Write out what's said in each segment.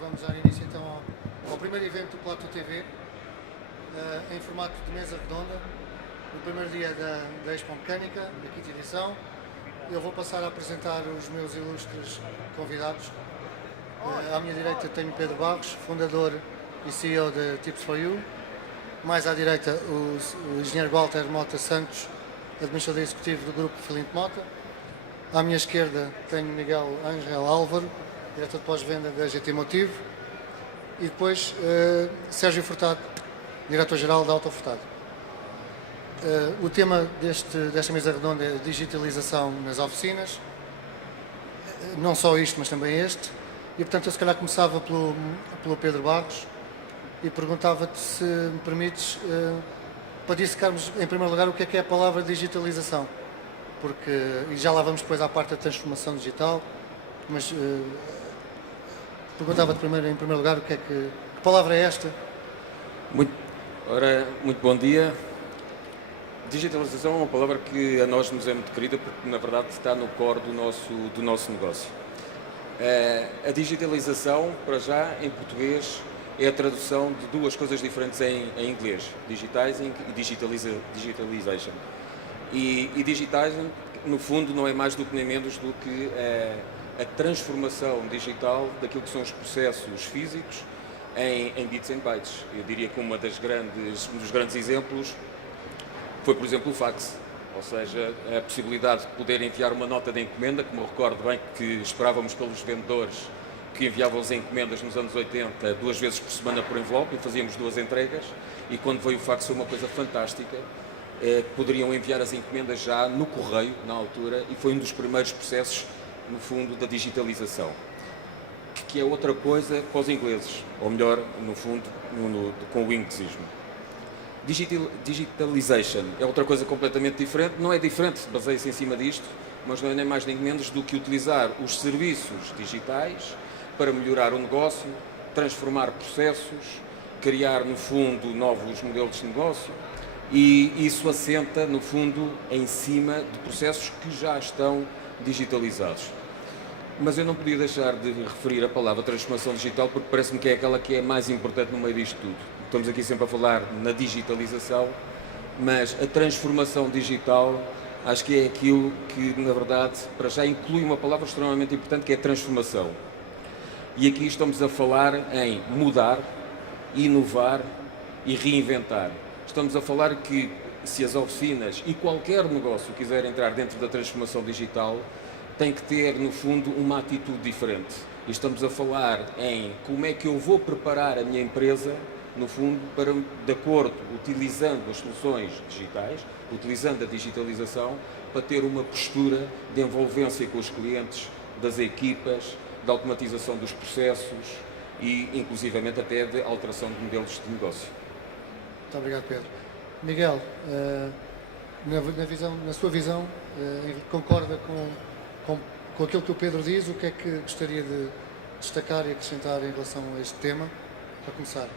vamos dar início então ao primeiro evento do Plato TV, em formato de mesa redonda, no primeiro dia da Expo Mecânica, da quinta edição. Eu vou passar a apresentar os meus ilustres convidados. À minha direita tenho Pedro Barros, fundador e CEO de Tips for You. Mais à direita o engenheiro Walter Mota Santos, administrador executivo do grupo Filinto Mota. À minha esquerda tenho Miguel Ángel Álvaro, diretor de pós-venda da GT Motivo. E depois Sérgio Furtado, diretor-geral da Auto Furtado. O tema desta mesa redonda é digitalização nas oficinas. Não só isto, mas também este. E portanto eu se calhar começava pelo Pedro Barros e perguntava-te, se me permites, para dissecarmos em primeiro lugar o que é a palavra digitalização. Porque, e já lá vamos depois à parte da transformação digital, mas perguntava-te primeiro, em primeiro lugar, que palavra é esta? Muito bom dia. Digitalização é uma palavra que a nós nos é muito querida porque, na verdade, está no core do nosso negócio. A digitalização, para já, em português, é a tradução de duas coisas diferentes em inglês: digitizing e digitalization. E digitizing, no fundo, não é mais do que nem menos do que a transformação digital daquilo que são os processos físicos em bits and bytes. Eu diria que um dos grandes exemplos foi, por exemplo, o fax. Ou seja, a possibilidade de poder enviar uma nota de encomenda, que me recordo bem que esperávamos pelos vendedores que enviavam as encomendas nos anos 80 2 vezes por semana por envelope e fazíamos 2 entregas, e quando veio o fax foi uma coisa fantástica. Poderiam enviar as encomendas já no correio, na altura, e foi um dos primeiros processos, no fundo, da digitalização. Que é outra coisa para os ingleses, ou melhor, no fundo, com o inglesismo. Digitalization é outra coisa completamente diferente. Não é diferente, baseia-se em cima disto, mas não é nem mais nem menos do que utilizar os serviços digitais para melhorar o negócio, transformar processos, criar, no fundo, novos modelos de negócio. E isso assenta, no fundo, em cima de processos que já estão digitalizados. Mas eu não podia deixar de referir a palavra transformação digital, porque parece-me que é aquela que é mais importante no meio disto tudo. Estamos aqui sempre a falar na digitalização, mas a transformação digital acho que é aquilo que, na verdade, para já inclui uma palavra extremamente importante, que é transformação. E aqui estamos a falar em mudar, inovar e reinventar. Estamos a falar que, se as oficinas e qualquer negócio quiser entrar dentro da transformação digital, tem que ter, no fundo, uma atitude diferente. E estamos a falar em como é que eu vou preparar a minha empresa, no fundo, para, de acordo, utilizando as soluções digitais, utilizando a digitalização, para ter uma postura de envolvência com os clientes, das equipas, de automatização dos processos e, inclusivamente, até de alteração de modelos de negócio. Muito obrigado, Pedro. Miguel, na sua visão, concorda com aquilo que o Pedro diz? O que é que gostaria de destacar e acrescentar em relação a este tema, para começar?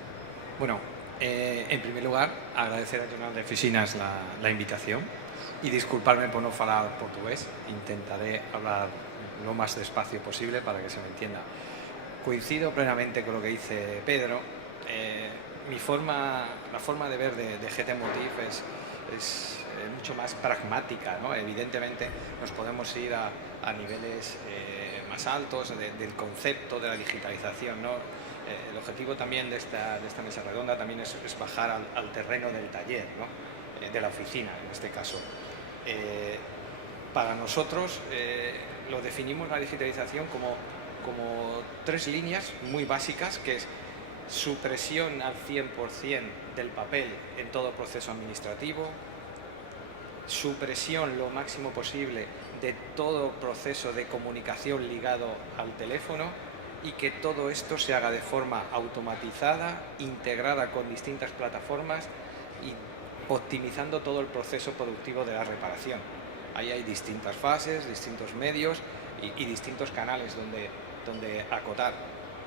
Bueno, en primer lugar, agradecer al Jornal de Oficinas la invitación y disculparme por no hablar portugués. Intentaré hablar lo más despacio posible para que se me entienda. Coincido plenamente con lo que dice Pedro. La forma de ver de GT Motive es mucho más pragmática, ¿no? Evidentemente nos podemos ir a niveles más altos del concepto de la digitalización, ¿no? El objetivo también de esta mesa redonda también es bajar al terreno del taller, ¿no? De la oficina, en este caso. Para nosotros lo definimos la digitalización como 3 líneas muy básicas, que es supresión al 100% del papel en todo proceso administrativo, supresión lo máximo posible de todo proceso de comunicación ligado al teléfono, y que todo esto se haga de forma automatizada, integrada con distintas plataformas y optimizando todo el proceso productivo de la reparación. Ahí hay distintas fases, distintos medios y distintos canales donde acotar,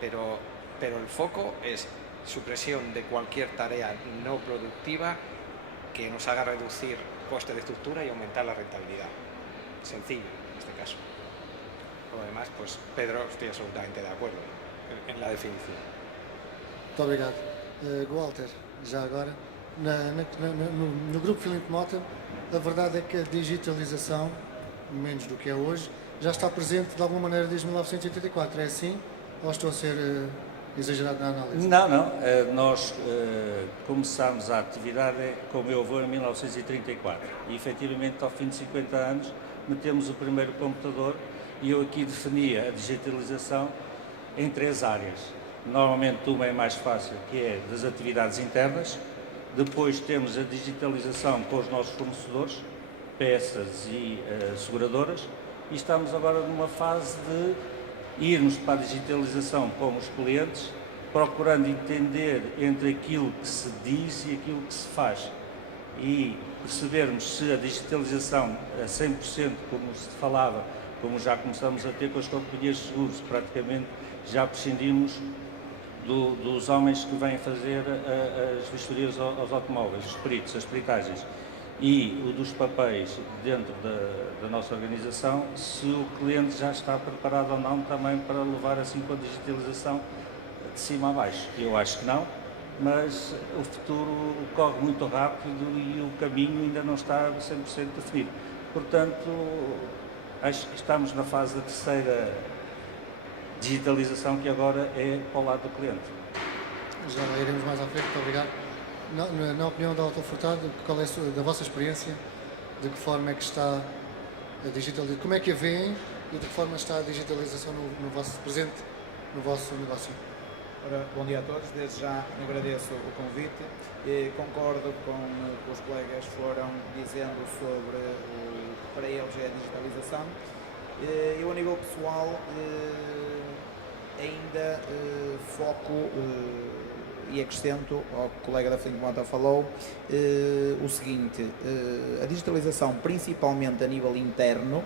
pero el foco es supresión de cualquier tarea no productiva que nos haga reducir coste de estructura y aumentar la rentabilidad. Sencillo, en este caso. Por lo demás, pues Pedro, estoy absolutamente de acuerdo. en la definición. Muito obrigado. Walter, já agora, no Grupo Filipe Mota, a verdade é que a digitalização, menos do que é hoje, já está presente de alguma maneira desde 1984. É assim? Ou estou a ser exagerado na análise? Não, não. Nós começámos a atividade com o meu avô em 1934 e, efetivamente, ao fim de 50 anos, metemos o primeiro computador e eu aqui definia a digitalização em 3 áreas. Normalmente uma é mais fácil, que é das atividades internas. Depois temos a digitalização com os nossos fornecedores, peças e seguradoras. E estamos agora numa fase de irmos para a digitalização com os clientes, procurando entender entre aquilo que se diz e aquilo que se faz. E percebermos se a digitalização a 100%, como se falava, como já começamos a ter com as companhias de seguros, praticamente já prescindimos dos homens que vêm fazer as vistorias aos automóveis, os peritos, as peritagens, e o dos papéis dentro da nossa organização, se o cliente já está preparado ou não também para levar assim com a digitalização de cima a baixo. Eu acho que não, mas o futuro corre muito rápido e o caminho ainda não está 100% definido. Portanto, acho que estamos na fase da terceira digitalização, que agora é para o lado do cliente. Já iremos mais à frente, muito obrigado. Na opinião da Auto Furtado, qual é da vossa experiência, de que forma é que está a digitalização, como é que a veem e de que forma está a digitalização no vosso presente, no vosso negócio? Ora, bom dia a todos, desde já agradeço o convite e concordo com o que os colegas foram dizendo sobre o que para eles é a digitalização. Eu, a nível pessoal, ainda foco e acrescento ao que o colega da Filipe Mota falou o seguinte: a digitalização, principalmente a nível interno,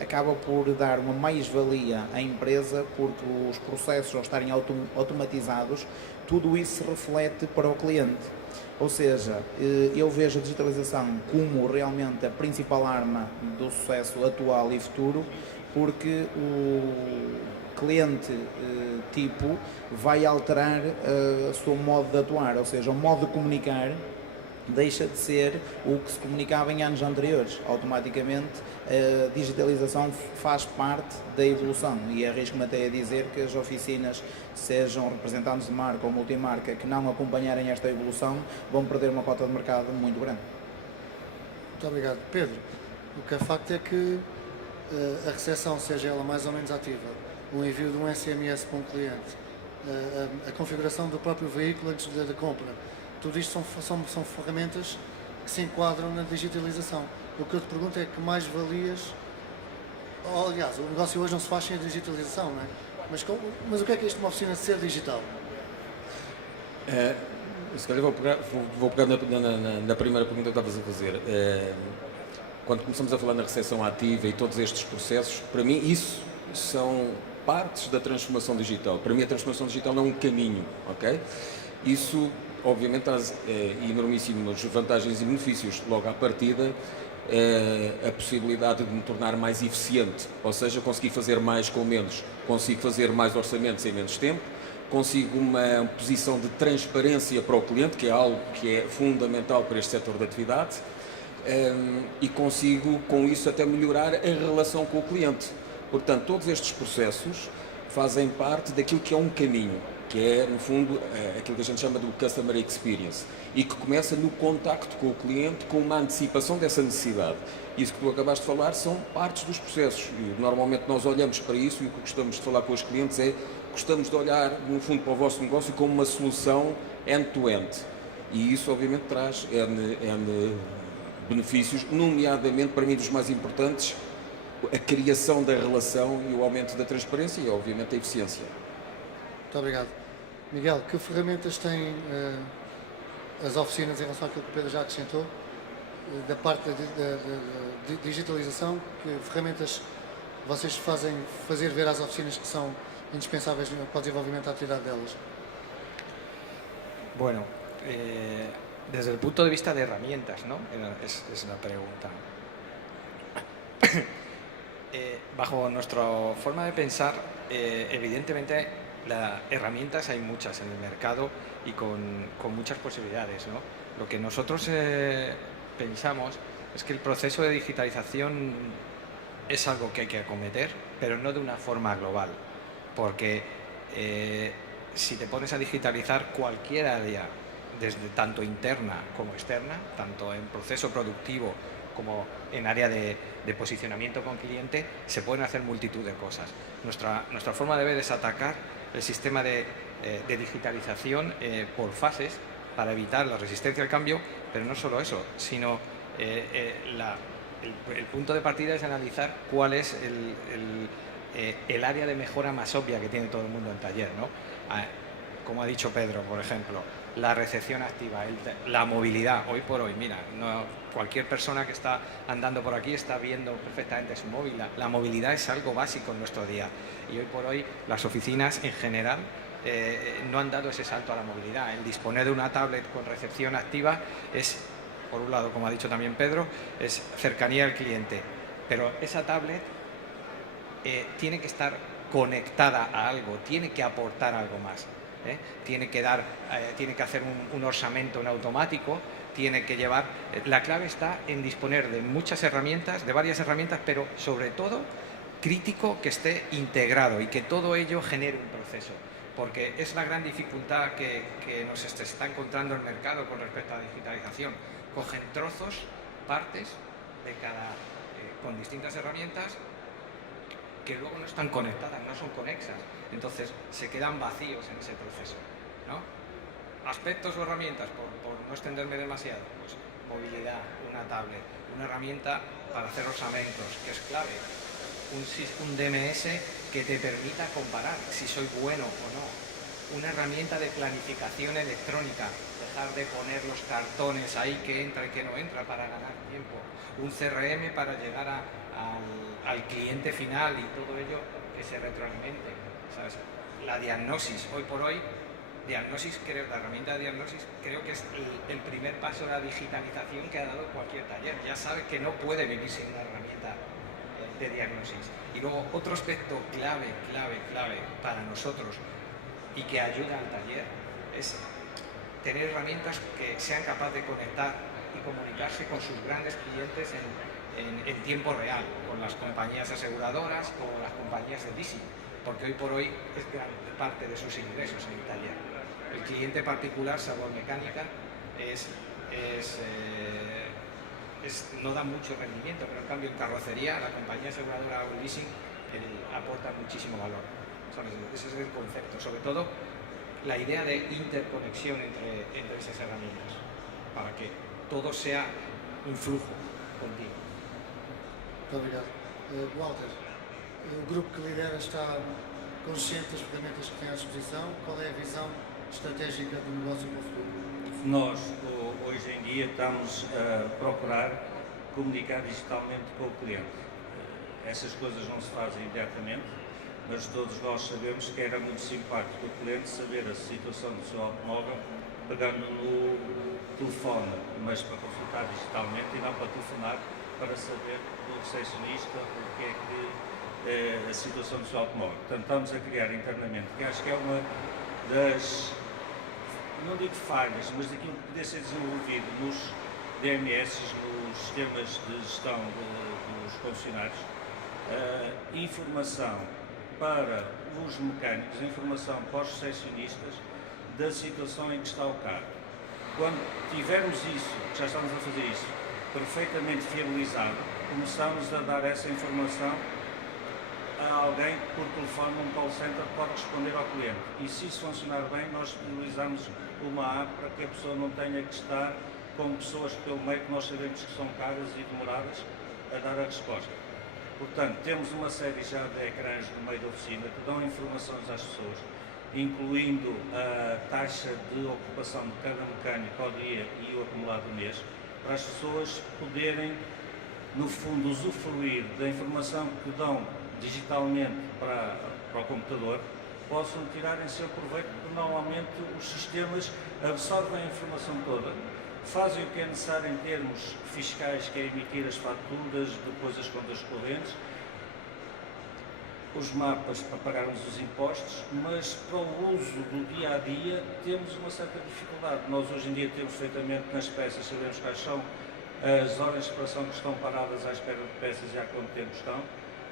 acaba por dar uma mais-valia à empresa, porque os processos, ao estarem automatizados, tudo isso se reflete para o cliente. Ou seja, eu vejo a digitalização como realmente a principal arma do sucesso atual e futuro, porque o cliente tipo vai alterar o seu modo de atuar, ou seja, o modo de comunicar deixa de ser o que se comunicava em anos anteriores. Automaticamente a digitalização faz parte da evolução e arrisco-me até a dizer que as oficinas, sejam representantes de marca ou multimarca, que não acompanharem esta evolução, vão perder uma cota de mercado muito grande. Muito obrigado. Pedro, o que é facto é que a recepção, seja ela mais ou menos ativa, o envio de um SMS para um cliente, a configuração do próprio veículo antes da compra, tudo isto são ferramentas que se enquadram na digitalização. O que eu te pergunto é que mais-valias... Aliás, o negócio hoje não se faz sem a digitalização, não é? Mas o que é isto, uma oficina de ser digital? Se calhar vou pegar na primeira pergunta que estavas a fazer. Quando começamos a falar na recepção ativa e todos estes processos, para mim isso são partes da transformação digital. Para mim a transformação digital é um caminho, ok? Isso, obviamente, traz enormíssimas vantagens e benefícios logo à partida. A possibilidade de me tornar mais eficiente, ou seja, conseguir fazer mais com menos, consigo fazer mais orçamentos em menos tempo, consigo uma posição de transparência para o cliente, que é algo que é fundamental para este setor de atividade, e consigo com isso até melhorar a relação com o cliente. Portanto, todos estes processos fazem parte daquilo que é um caminho, que é, no fundo, aquilo que a gente chama do Customer Experience, e que começa no contacto com o cliente, com uma antecipação dessa necessidade. Isso que tu acabaste de falar são partes dos processos. E, normalmente nós olhamos para isso e o que gostamos de falar com os clientes é gostamos de olhar, no fundo, para o vosso negócio como uma solução end-to-end. E isso, obviamente, traz N benefícios, nomeadamente, para mim, dos mais importantes, a criação da relação e o aumento da transparência e, obviamente, a eficiência. Muito obrigado. Miguel, que ferramentas têm as oficinas em relação àquilo que o Pedro já acrescentou, da parte da digitalização? Que ferramentas vocês fazem fazer ver às oficinas que são indispensáveis para o desenvolvimento da atividade delas? Bueno, desde el punto de vista de herramientas, ¿no? Es la pregunta. Bajo nuestra forma de pensar, evidentemente, herramientas hay muchas en el mercado y con muchas posibilidades, ¿no? Lo que nosotros pensamos es que el proceso de digitalización es algo que hay que acometer, pero no de una forma global, porque si te pones a digitalizar cualquier área, desde tanto interna como externa, tanto en proceso productivo como en área de posicionamiento con cliente, se pueden hacer multitud de cosas. Nuestra forma de ver es atacar el sistema de digitalización por fases para evitar la resistencia al cambio, pero no solo eso, sino el punto de partida es analizar cuál es el área de mejora más obvia que tiene todo el mundo en taller, ¿no? Como ha dicho Pedro, por ejemplo, la recepción activa, la movilidad. Hoy por hoy, mira, cualquier persona que está andando por aquí está viendo perfectamente su móvil. La movilidad es algo básico en nuestro día y hoy por hoy las oficinas en general no han dado ese salto a la movilidad. El disponer de una tablet con recepción activa es, por un lado, como ha dicho también Pedro, es cercanía al cliente, pero esa tablet tiene que estar conectada a algo, tiene que aportar algo más. Tiene que hacer un orçamento en automático, tiene que llevar... La clave está en disponer de muchas herramientas, de varias herramientas, pero sobre todo crítico que esté integrado y que todo ello genere un proceso, porque es la gran dificultad que nos está encontrando el mercado con respecto a la digitalización. Cogen trozos, partes de con distintas herramientas que luego no están conectadas, no son conexas. Entonces se quedan vacíos en ese proceso, ¿no? Aspectos o herramientas, por no extenderme demasiado, pues movilidad, una tablet, una herramienta para hacer orçamentos, que es clave, un DMS que te permita comparar si soy bueno o no, una herramienta de planificación electrónica, dejar de poner los cartones ahí que entra y que no entra para ganar tiempo, un CRM para llegar al cliente final y todo ello que se retroalimente, ¿sabes? La diagnosis, hoy por hoy, la herramienta de diagnosis creo que es el primer paso de la digitalización que ha dado cualquier taller. Ya sabe que no puede vivir sin una herramienta de diagnosis. Y luego otro aspecto clave para nosotros y que ayuda al taller es tener herramientas que sean capaces de conectar y comunicarse con sus grandes clientes en tiempo real, con las compañías aseguradoras o las compañías de leasing, porque hoy por hoy es gran parte de sus ingresos en el taller. El cliente particular, salvo mecánica, no da mucho rendimiento, pero en cambio en carrocería, la compañía aseguradora o el leasing aporta muchísimo valor. ¿Sabes? Ese es el concepto, sobre todo la idea de interconexión entre esas herramientas, para que todo sea un flujo continuo. Muito obrigado. Walter, o grupo que lidera está consciente das ferramentas que tem à disposição? Qual é a visão estratégica do negócio para o futuro? Nós, hoje em dia, estamos a procurar comunicar digitalmente com o cliente. Essas coisas não se fazem imediatamente, mas todos nós sabemos que era muito simpático o cliente saber a situação do seu automóvel pegando no telefone, mas para consultar digitalmente e não para telefonar para saber do recepcionista o que é que a situação do seu automóvel. Portanto, estamos a criar internamente, que acho que é uma das, não digo falhas, mas daquilo que podia ser desenvolvido nos DMS, nos sistemas de gestão dos concessionários, informação para os mecânicos, informação para os recepcionistas da situação em que está o carro. Quando tivermos isso, já estamos a fazer isso, perfeitamente fiabilizado, começamos a dar essa informação a alguém que por telefone num call center pode responder ao cliente. E se isso funcionar bem, nós disponibilizamos uma app para que a pessoa não tenha que estar com pessoas pelo meio que nós sabemos que são caras e demoradas a dar a resposta. Portanto, temos uma série já de ecrãs no meio da oficina que dão informações às pessoas, incluindo a taxa de ocupação de cada mecânico ao dia e o acumulado do mês, para as pessoas poderem, no fundo, usufruir da informação que dão digitalmente para o computador, possam tirar em seu proveito, porque normalmente os sistemas absorvem a informação toda, fazem o que é necessário em termos fiscais, que é emitir as faturas, depois as contas correntes, os mapas para pagarmos os impostos, mas para o uso do dia a dia temos uma certa dificuldade. Nós hoje em dia temos perfeitamente nas peças, sabemos quais são as horas de reparação que estão paradas à espera de peças e há quanto tempo estão,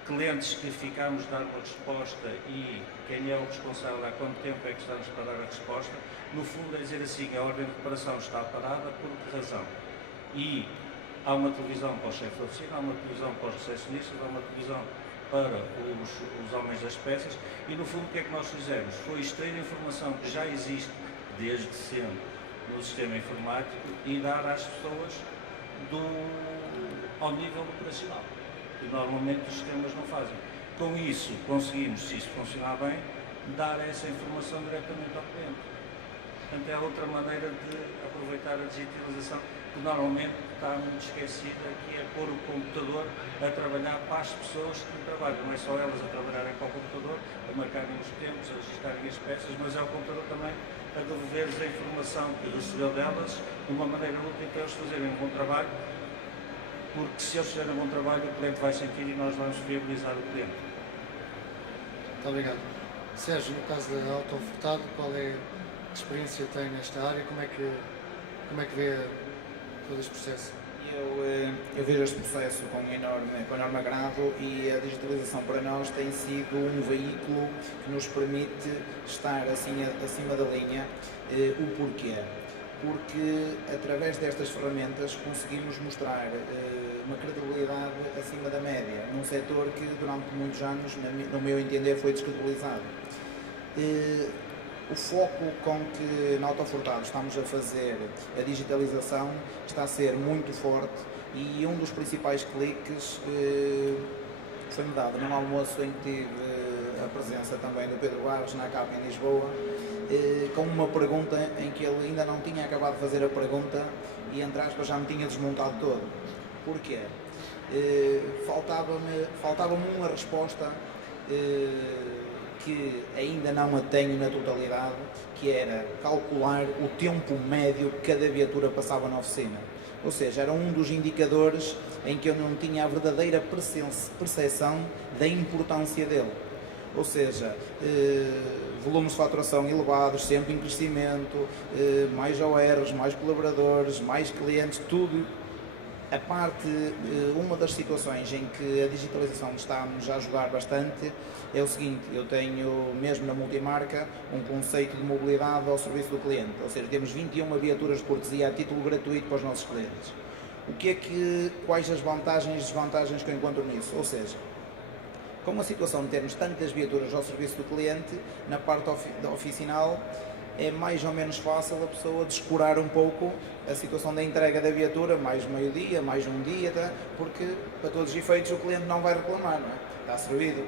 clientes que ficamos a dar uma resposta e quem é o responsável, há quanto tempo é que estamos para dar a resposta. No fundo é dizer assim, a ordem de reparação está parada por que razão? E há uma televisão para o chefe de oficina, há uma televisão para os recepcionistas, há uma televisão para os homens das peças e no fundo o que é que nós fizemos? Foi extrair a informação que já existe desde sempre no sistema informático e dar às pessoas ao nível operacional, que normalmente os sistemas não fazem. Com isso conseguimos, se isto funcionar bem, dar essa informação diretamente ao cliente. Portanto, é outra maneira de aproveitar a digitalização que normalmente está muito esquecida, que é pôr o computador a trabalhar para as pessoas que trabalham. Não é só elas a trabalharem para o computador, a marcarem os tempos, a registarem as peças, mas é o computador também a devolver-lhes a informação que recebeu delas de uma maneira útil para eles fazerem um bom trabalho, porque se eles fizerem um bom trabalho o cliente vai sentir e nós vamos viabilizar o cliente. Muito obrigado. Sérgio, no caso da Auto Furtado, qual é a experiência que tem nesta área? Como é que vê todo este processo? Eu vejo este processo com enorme agrado e a digitalização para nós tem sido um veículo que nos permite estar assim, acima da linha. O porquê? Porque através destas ferramentas conseguimos mostrar uma credibilidade acima da média, num setor que durante muitos anos, no meu entender, foi descredibilizado. O foco com que na Auto Furtado estamos a fazer a digitalização está a ser muito forte e um dos principais cliques foi-me dado num almoço em que tive a presença também do Pedro Barros na CAP em Lisboa, com uma pergunta em que ele ainda não tinha acabado de fazer a pergunta e, entre aspas, já me tinha desmontado todo. Porquê? Faltava-me uma resposta que ainda não a tenho na totalidade, que era calcular o tempo médio que cada viatura passava na oficina. Ou seja, era um dos indicadores em que eu não tinha a verdadeira percepção da importância dele. Ou seja, volumes de faturação elevados, sempre em crescimento, mais ORs, mais colaboradores, mais clientes, tudo. A parte, uma das situações em que a digitalização está-nos a ajudar bastante é o seguinte: eu tenho, mesmo na multimarca, um conceito de mobilidade ao serviço do cliente, ou seja, temos 21 viaturas de cortesia a título gratuito para os nossos clientes. Quais as vantagens e desvantagens que eu encontro nisso? Ou seja, com a situação de termos tantas viaturas ao serviço do cliente, na parte oficinal, é mais ou menos fácil a pessoa descurar um pouco a situação da entrega da viatura, mais meio-dia, mais um dia, tá? Porque, para todos os efeitos, o cliente não vai reclamar, não é? Está servido.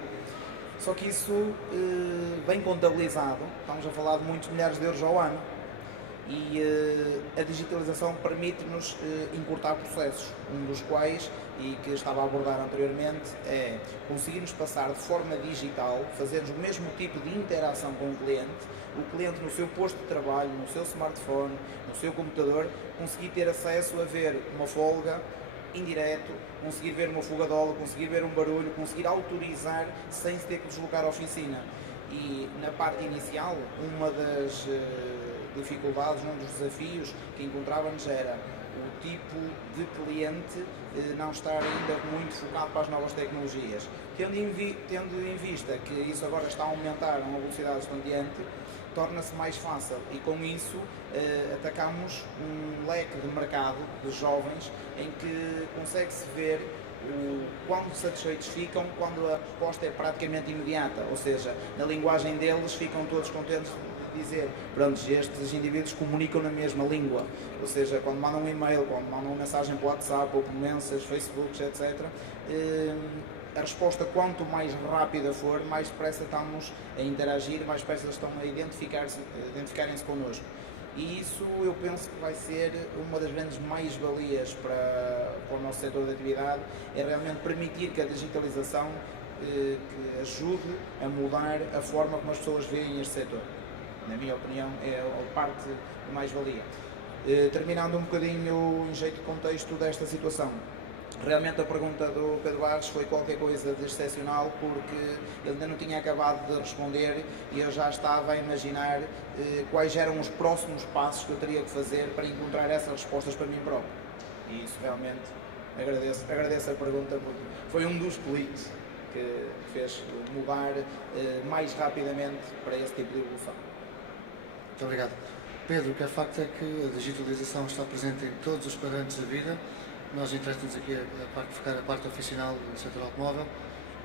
Só que isso, bem contabilizado, estamos a falar de muitos milhares de euros ao ano. E a digitalização permite-nos encurtar processos, um dos quais, e que estava a abordar anteriormente, é conseguirmos passar de forma digital, fazermos o mesmo tipo de interação com o cliente no seu posto de trabalho, no seu smartphone, no seu computador, conseguir ter acesso a ver uma folga em direto, conseguir ver uma fuga de óleo, conseguir ver um barulho, conseguir autorizar sem se ter que deslocar à oficina. E na parte inicial, uma das dificuldades, um dos desafios que encontrávamos era o tipo de cliente não estar ainda muito focado para as novas tecnologias. Tendo em vista que isso agora está a aumentar a uma velocidade estonteante, torna-se mais fácil e com isso atacamos um leque de mercado de jovens em que consegue-se ver quão satisfeitos ficam quando a resposta é praticamente imediata, ou seja, na linguagem deles ficam todos contentes de dizer, pronto, estes indivíduos comunicam na mesma língua, ou seja, quando mandam um e-mail, quando mandam uma mensagem para o WhatsApp ou por mensagens, Facebook, etc., a resposta quanto mais rápida for, mais depressa estamos a interagir, mais depressa estão a identificarem-se connosco. E isso eu penso que vai ser uma das grandes mais-valias para o nosso setor de atividade, é realmente permitir que a digitalização que ajude a mudar a forma como as pessoas veem este setor. Na minha opinião, é a parte de mais-valia. Terminando um bocadinho em jeito de contexto desta situação, Realmente a pergunta do Pedro Barros foi qualquer coisa de excepcional, porque ele ainda não tinha acabado de responder e eu já estava a imaginar quais eram os próximos passos que eu teria que fazer para encontrar essas respostas para mim próprio. E isso realmente agradeço a pergunta, porque foi um dos cliques que fez mudar mais rapidamente para esse tipo de evolução. Muito obrigado. Pedro, o que é facto é que a digitalização está presente em todos os quadrantes da vida. Nós interessa-nos aqui a parte oficinal do setor automóvel,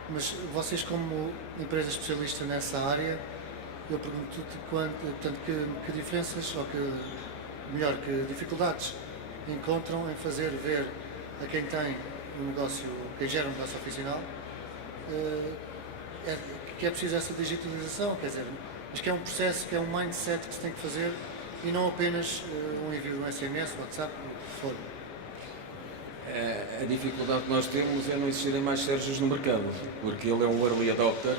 mas vocês, como empresa especialista nessa área, eu pergunto-te portanto, que diferenças, ou que dificuldades encontram em fazer ver a quem tem um negócio, quem gera um negócio oficinal, que é preciso essa digitalização, quer dizer, mas que é um processo, que é um mindset que se tem que fazer e não apenas um envio de um SMS, WhatsApp, o que for. A dificuldade que nós temos é não existirem mais Sérgios no mercado, porque ele é um early adopter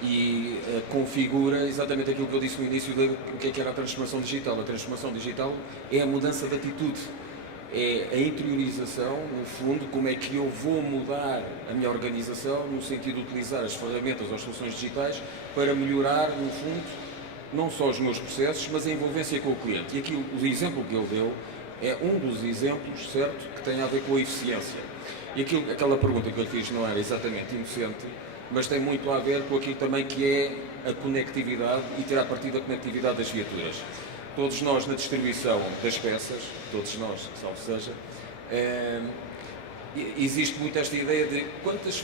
e configura exatamente aquilo que eu disse no início do que era a transformação digital. A transformação digital é a mudança de atitude, é a interiorização, no fundo, como é que eu vou mudar a minha organização no sentido de utilizar as ferramentas ou as soluções digitais para melhorar, no fundo, não só os meus processos, mas a envolvência com o cliente. E aqui o exemplo que ele deu é um dos exemplos, certo, que tem a ver com a eficiência. E aquela pergunta que eu lhe fiz não era exatamente inocente, mas tem muito a ver com aquilo também que é a conectividade e tirar partido da conectividade das viaturas. Todos nós na distribuição das peças, todos nós, salvo seja, existe muito esta ideia de quantas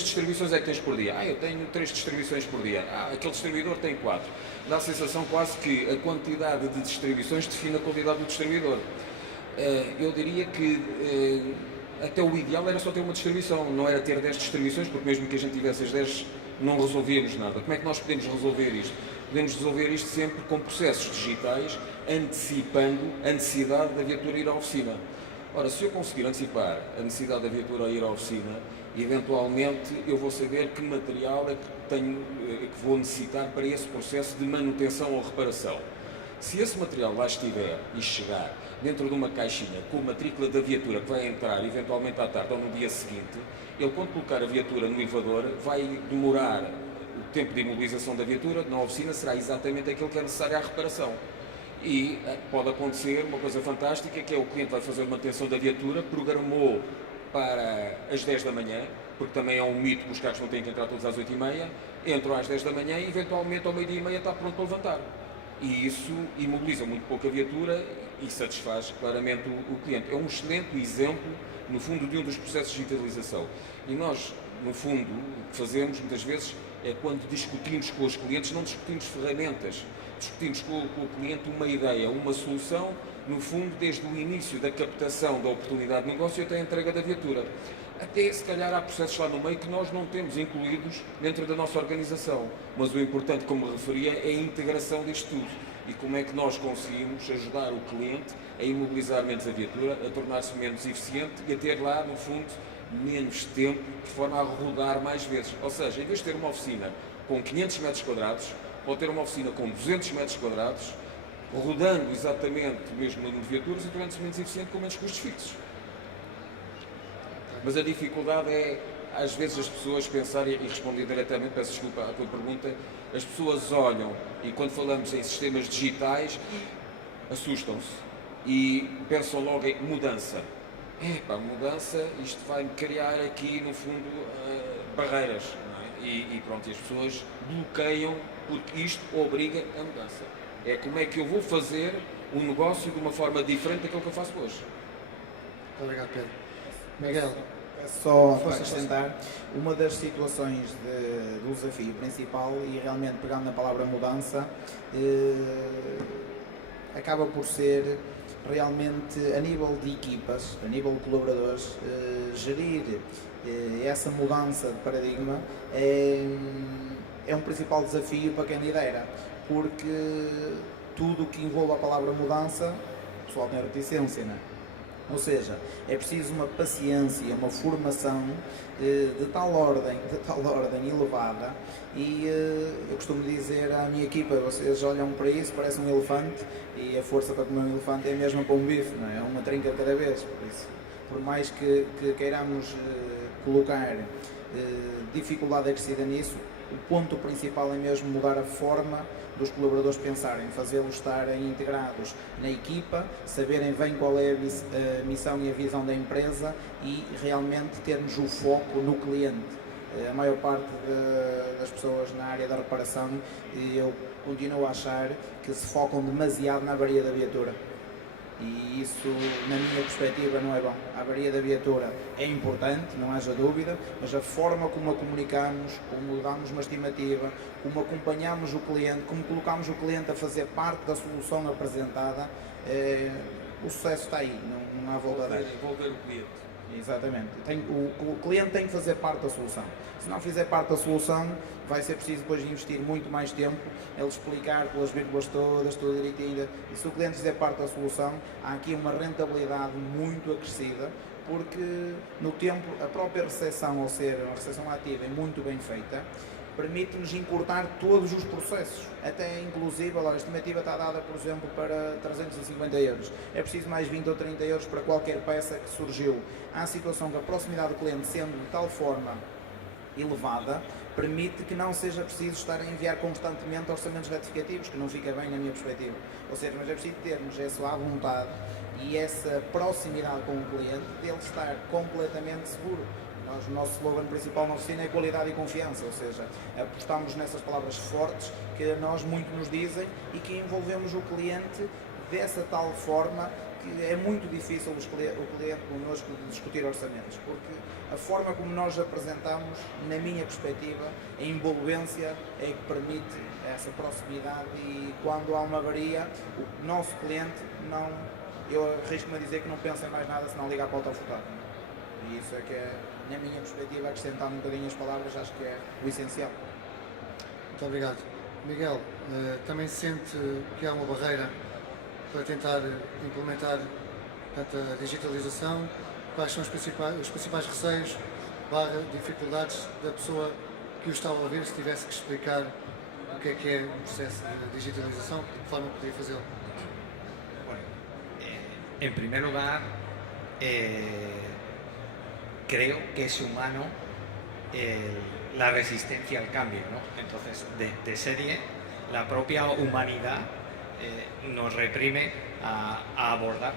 distribuições é que tens por dia? Eu tenho 3 distribuições por dia. Aquele distribuidor tem 4. Dá a sensação quase que a quantidade de distribuições define a qualidade do distribuidor. Eu diria que até o ideal era só ter uma distribuição, não era ter 10 distribuições, porque mesmo que a gente tivesse as 10 não resolvíamos nada. Como é que nós podemos resolver isto? Podemos resolver isto sempre com processos digitais, antecipando a necessidade da viatura ir à oficina. Ora, se eu conseguir antecipar a necessidade da viatura ir à oficina, eventualmente eu vou saber que material é que vou necessitar para esse processo de manutenção ou reparação. Se esse material lá estiver e chegar dentro de uma caixinha com a matrícula da viatura que vai entrar eventualmente à tarde ou no dia seguinte, ele, quando colocar a viatura no elevador, vai demorar o tempo de imobilização da viatura na oficina, será exatamente aquilo que é necessário à reparação. E pode acontecer uma coisa fantástica, que é o cliente vai fazer a manutenção da viatura, programou para as 10 da manhã, porque também é um mito que os carros não têm que entrar todos às 8h30, entram às 10 da manhã e eventualmente ao meio-dia e meia está pronto para levantar. E isso imobiliza muito pouco a viatura e satisfaz claramente o cliente. É um excelente exemplo, no fundo, de um dos processos de digitalização. E nós, no fundo, o que fazemos muitas vezes é quando discutimos com os clientes, não discutimos ferramentas, discutimos com o cliente uma ideia, uma solução, no fundo, desde o início da captação da oportunidade de negócio até a entrega da viatura. Até, se calhar, há processos lá no meio que nós não temos incluídos dentro da nossa organização. Mas o importante, como me referia, é a integração disto tudo. E como é que nós conseguimos ajudar o cliente a imobilizar menos a viatura, a tornar-se menos eficiente e a ter lá, no fundo, menos tempo, de forma a rodar mais vezes. Ou seja, em vez de ter uma oficina com 500 metros quadrados, pode ter uma oficina com 200 metros quadrados, rodando exatamente o mesmo número de viaturas e tornando-se menos eficiente com menos custos fixos. Mas a dificuldade é, às vezes, as pessoas pensarem, e responder diretamente, peço desculpa à tua pergunta, as pessoas olham e quando falamos em sistemas digitais, assustam-se e pensam logo em mudança. Mudança, isto vai-me criar aqui, no fundo, barreiras, não é? E pronto, e as pessoas bloqueiam porque isto obriga a mudança. É como é que eu vou fazer um negócio de uma forma diferente daquilo que eu faço hoje. Muito obrigado, Pedro. Miguel. Só para acrescentar, uma das situações do desafio principal, e realmente pegando na palavra mudança, acaba por ser realmente a nível de equipas, a nível de colaboradores, gerir essa mudança de paradigma é um principal desafio para quem lidera, porque tudo o que envolve a palavra mudança, o pessoal tem reticência, não é? Ou seja, é preciso uma paciência, uma formação de tal ordem elevada, e eu costumo dizer à minha equipa, vocês olham para isso, parece um elefante, e a força para comer um elefante é a mesma para um bife, não é? É uma trinca de cada vez, por isso por mais que queiramos colocar dificuldade acrescida nisso, o ponto principal é mesmo mudar a forma dos colaboradores pensarem, fazê-los estarem integrados na equipa, saberem bem qual é a missão e a visão da empresa e realmente termos o foco no cliente. A maior parte das pessoas na área da reparação, eu continuo a achar que se focam demasiado na avaria da viatura. E isso, na minha perspectiva, não é bom. A avaria da viatura é importante, não haja dúvida, mas a forma como a comunicamos, como damos uma estimativa, como acompanhamos o cliente, como colocamos o cliente a fazer parte da solução apresentada, o sucesso está aí, não há volta a dar. Envolver o cliente. Exatamente. O cliente tem que fazer parte da solução. Se não fizer parte da solução, vai ser preciso depois investir muito mais tempo ele explicar pelas vírgulas todas, tudo direitinho. E se o cliente fizer parte da solução, há aqui uma rentabilidade muito acrescida, porque no tempo a própria recepção, ao ser uma recepção ativa, é muito bem feita, permite-nos encurtar todos os processos, até inclusive, a estimativa está dada, por exemplo, para 350 euros. É preciso mais 20 ou 30 euros para qualquer peça que surgiu. Há a situação que a proximidade do cliente, sendo de tal forma elevada, permite que não seja preciso estar a enviar constantemente orçamentos retificativos, que não fica bem na minha perspectiva. Ou seja, mas é preciso termos essa à vontade e essa proximidade com o cliente, dele estar completamente seguro. O nosso slogan principal na oficina é qualidade e confiança, ou seja, apostamos nessas palavras fortes que a nós muito nos dizem e que envolvemos o cliente dessa tal forma que é muito difícil o cliente connosco discutir orçamentos, porque a forma como nós apresentamos, na minha perspectiva, a envolvência é que permite essa proximidade e quando há uma avaria, o nosso cliente não, eu arrisco-me a dizer que não pensa em mais nada se não ligar para o autofurtado. E isso é que é, na minha perspectiva, acrescentando um bocadinho as palavras, acho que é o essencial. Muito obrigado. Miguel, também sente que há uma barreira para tentar implementar, portanto, a digitalização? Quais são os principais receios, dificuldades da pessoa que o está a ouvir se tivesse que explicar o que é um processo de digitalização, de que forma poderia fazê-lo? Bueno, en primer lugar, creo que es humano la resistencia al cambio, ¿no? Entonces, de serie, la propia humanidad nos reprime a abordar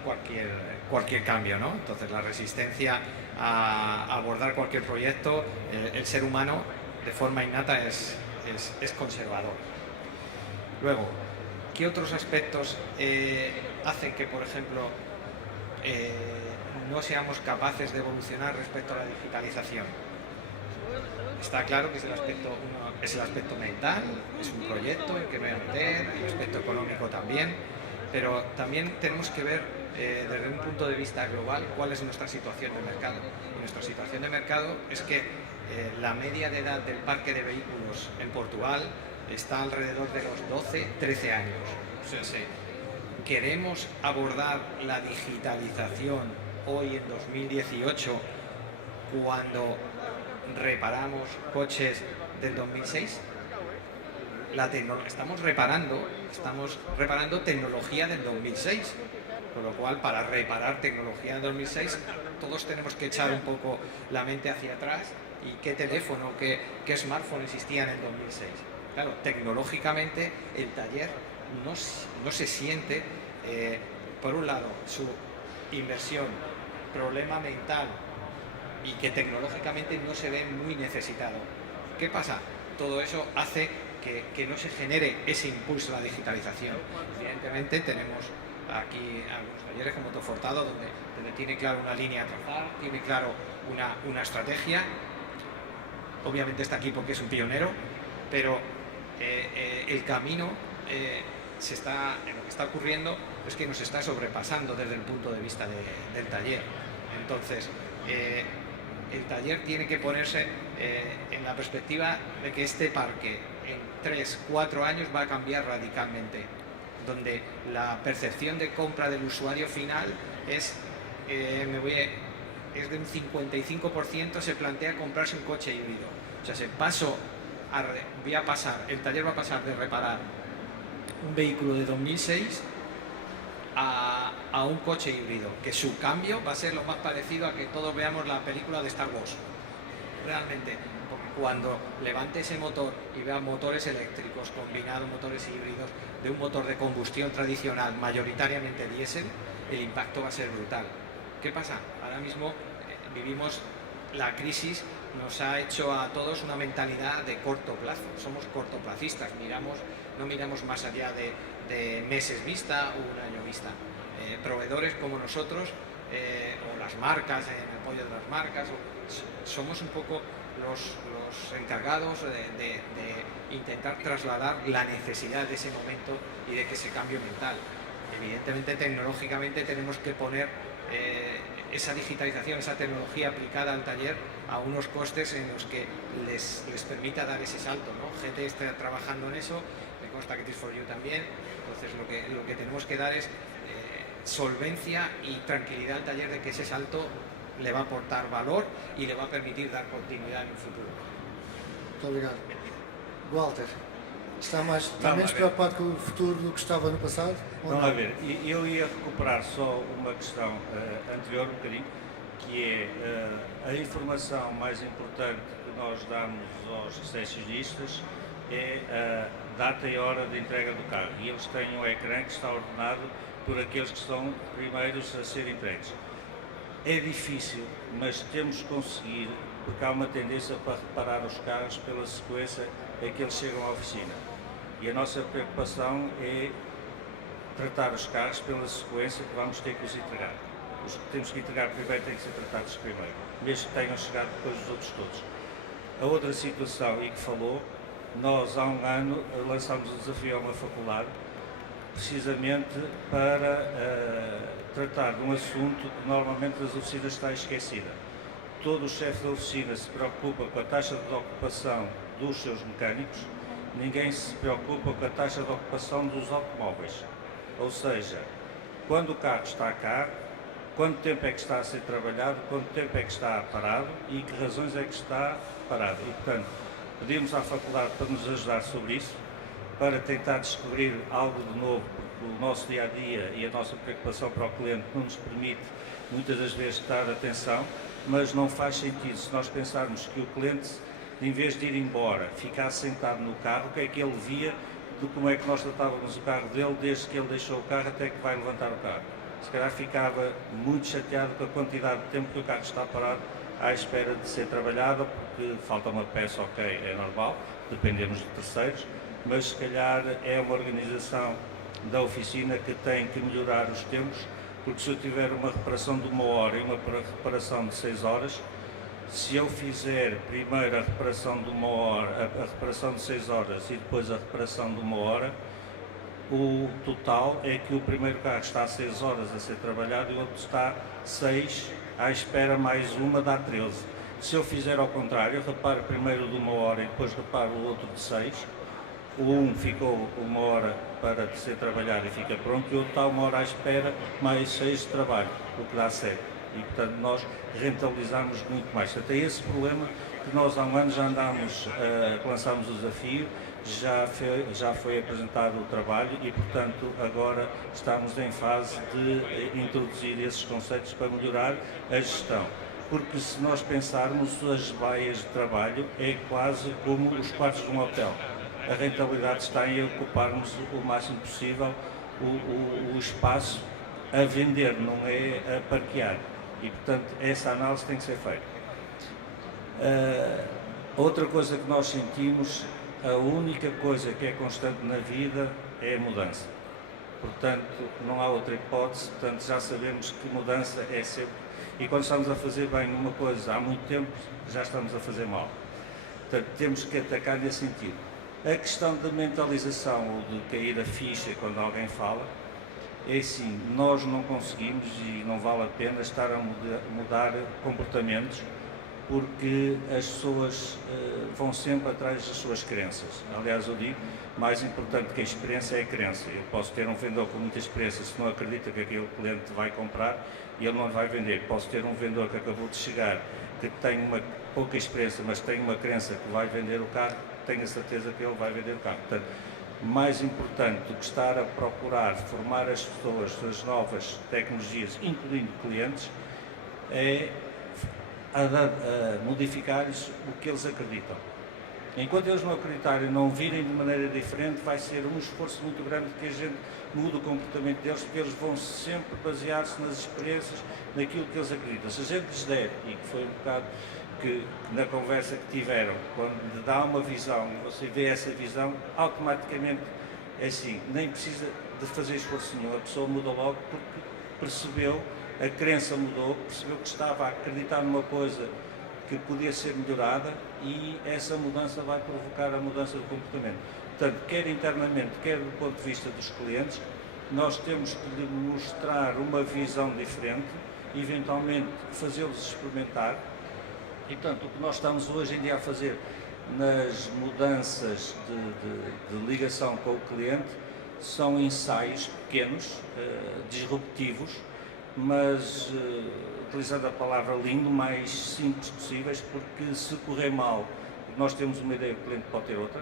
cualquier cambio, ¿no? Entonces, la resistencia a abordar cualquier proyecto, el ser humano de forma innata es conservador. Luego, ¿qué otros aspectos hacen que, por ejemplo, no seamos capaces de evolucionar respecto a la digitalización? Está claro que es el aspecto mental, es un proyecto en que me voy a meter, el aspecto económico también, pero también tenemos que ver desde un punto de vista global cuál es nuestra situación de mercado. Y nuestra situación de mercado es que la media de edad del parque de vehículos en Portugal está alrededor de los 12-13 años. O sea, si queremos abordar la digitalización hoy en 2018 cuando reparamos coches del 2006, estamos reparando tecnología del 2006, con lo cual para reparar tecnología del 2006 todos tenemos que echar un poco la mente hacia atrás y qué teléfono, qué smartphone existía en el 2006. Claro, tecnológicamente el taller no se siente, por un lado, su inversión, problema mental y que tecnológicamente no se ve muy necesitado. ¿Qué pasa? Todo eso hace que no se genere ese impulso a la digitalización. Evidentemente tenemos aquí algunos talleres como Autofortado donde tiene claro una línea a trazar, tiene claro una estrategia. Obviamente está aquí porque es un pionero, pero el camino lo que está ocurriendo es que nos está sobrepasando desde el punto de vista del taller. Entonces, el taller tiene que ponerse en la perspectiva de que este parque en 3-4 años va a cambiar radicalmente, donde la percepción de compra del usuario final es de un 55%, se plantea comprarse un coche híbrido. O sea, el taller va a pasar de reparar un vehículo de 2006 a a un coche híbrido, que su cambio va a ser lo más parecido a que todos veamos la película de Star Wars. Realmente, porque cuando levante ese motor y vea motores eléctricos combinados, motores híbridos, de un motor de combustión tradicional, mayoritariamente diésel, el impacto va a ser brutal. ¿Qué pasa? Ahora mismo vivimos la crisis, nos ha hecho a todos una mentalidad de corto plazo. Somos cortoplacistas, no miramos más allá de meses vista o un año vista. Proveedores como nosotros, o las marcas, en el apoyo de las marcas, somos un poco los encargados de intentar trasladar la necesidad de ese momento y de que ese cambio mental. Evidentemente, tecnológicamente tenemos que poner esa digitalización, esa tecnología aplicada al taller a unos costes en los que les permita dar ese salto, ¿no? GT está trabajando en eso, me consta que It4U también. Entonces lo que tenemos que dar es solvencia y tranquilidad al taller de que esse salto le va a aportar valor e le va a permitir dar continuidade no futuro. Muito obrigado. Walter, está menos preocupado com o futuro do que estava no passado? Vamos lá ver, eu ia recuperar só uma questão anterior, um bocadinho, que é a informação mais importante que nós damos aos recepcionistas é a data e hora de entrega do carro. E eles têm um ecrã que está ordenado por aqueles que são primeiros a ser entregues. É difícil, mas temos que conseguir, porque há uma tendência para reparar os carros pela sequência em que eles chegam à oficina. E a nossa preocupação é tratar os carros pela sequência que vamos ter que os entregar. Os que temos que entregar primeiro têm que ser tratados primeiro, mesmo que tenham chegado depois dos outros todos. A outra situação, e que falou, nós há um ano lançámos o desafio a uma faculdade, precisamente para tratar de um assunto que normalmente nas oficinas está esquecida. Todo o chefe da oficina se preocupa com a taxa de ocupação dos seus mecânicos, ninguém se preocupa com a taxa de ocupação dos automóveis. Ou seja, quando o carro está cá, quanto tempo é que está a ser trabalhado, quanto tempo é que está parado e que razões é que está parado. E, portanto, pedimos à faculdade para nos ajudar sobre isso, para tentar descobrir algo de novo, porque o nosso dia-a-dia e a nossa preocupação para o cliente não nos permite, muitas das vezes, dar atenção, mas não faz sentido se nós pensarmos que o cliente, em vez de ir embora, ficasse sentado no carro, o que é que ele via de como é que nós tratávamos o carro dele desde que ele deixou o carro até que vai levantar o carro. Se calhar ficava muito chateado com a quantidade de tempo que o carro está parado à espera de ser trabalhado, porque falta uma peça, ok, é normal, dependemos de terceiros, mas se calhar é uma organização da oficina que tem que melhorar os tempos, porque se eu tiver uma reparação de 1 hora e uma reparação de 6 horas, se eu fizer primeiro a reparação de 1 hora, a reparação de 6 horas e depois a reparação de 1 hora, o total é que o primeiro carro está a 6 horas a ser trabalhado e o outro está 6 à espera, mais uma dá 13. Se eu fizer ao contrário, eu reparo primeiro de 1 hora e depois reparo o outro de 6, o um ficou 1 hora para ser trabalhado e fica pronto, e o outro está 1 hora à espera, mais 6 de trabalho, o que dá 7. E, portanto, nós rentabilizamos muito mais. Portanto, é esse problema que nós há um ano já andámos, lançámos o desafio, já foi apresentado o trabalho e, portanto, agora estamos em fase de introduzir esses conceitos para melhorar a gestão. Porque se nós pensarmos, as baias de trabalho é quase como os quartos de um hotel. A rentabilidade está em ocuparmos o máximo possível o espaço a vender, não é a parquear. E, portanto, essa análise tem que ser feita. Outra coisa que nós sentimos, a única coisa que é constante na vida é a mudança. Portanto, não há outra hipótese, portanto, já sabemos que mudança é sempre. E quando estamos a fazer bem uma coisa há muito tempo, já estamos a fazer mal. Portanto, temos que atacar nesse sentido. A questão da mentalização ou de cair a ficha quando alguém fala, é assim, nós não conseguimos e não vale a pena estar a mudar comportamentos, porque as pessoas vão sempre atrás das suas crenças. Aliás, eu digo, mais importante que a experiência é a crença. Eu posso ter um vendedor com muita experiência, se não acredita que aquele cliente vai comprar, e ele não vai vender. Posso ter um vendedor que acabou de chegar, que tem uma pouca experiência, mas tem uma crença que vai vender o carro, tenho a certeza que ele vai vender o carro. Portanto, Mais importante do que estar a procurar formar as pessoas das novas tecnologias, incluindo clientes, é a modificar-lhes o que eles acreditam. Enquanto eles não acreditarem, não virem de maneira diferente, vai ser um esforço muito grande que a gente mude o comportamento deles, porque eles vão sempre basear-se nas experiências, naquilo que eles acreditam. Se a gente lhes der, e que foi um bocado que na conversa que tiveram, quando lhe dá uma visão e você vê essa visão, automaticamente é assim, nem precisa de fazer esforço nenhum, a pessoa muda logo porque percebeu, a crença mudou, percebeu que estava a acreditar numa coisa que podia ser melhorada e essa mudança vai provocar a mudança do comportamento. Portanto, quer internamente, quer do ponto de vista dos clientes, nós temos que lhe mostrar uma visão diferente, eventualmente fazê-los experimentar. E, portanto, o que nós estamos hoje em dia a fazer nas mudanças de ligação com o cliente são ensaios pequenos, disruptivos, mas utilizando a palavra lindo, mais simples possíveis, porque se correr mal, nós temos uma ideia, o cliente pode ter outra.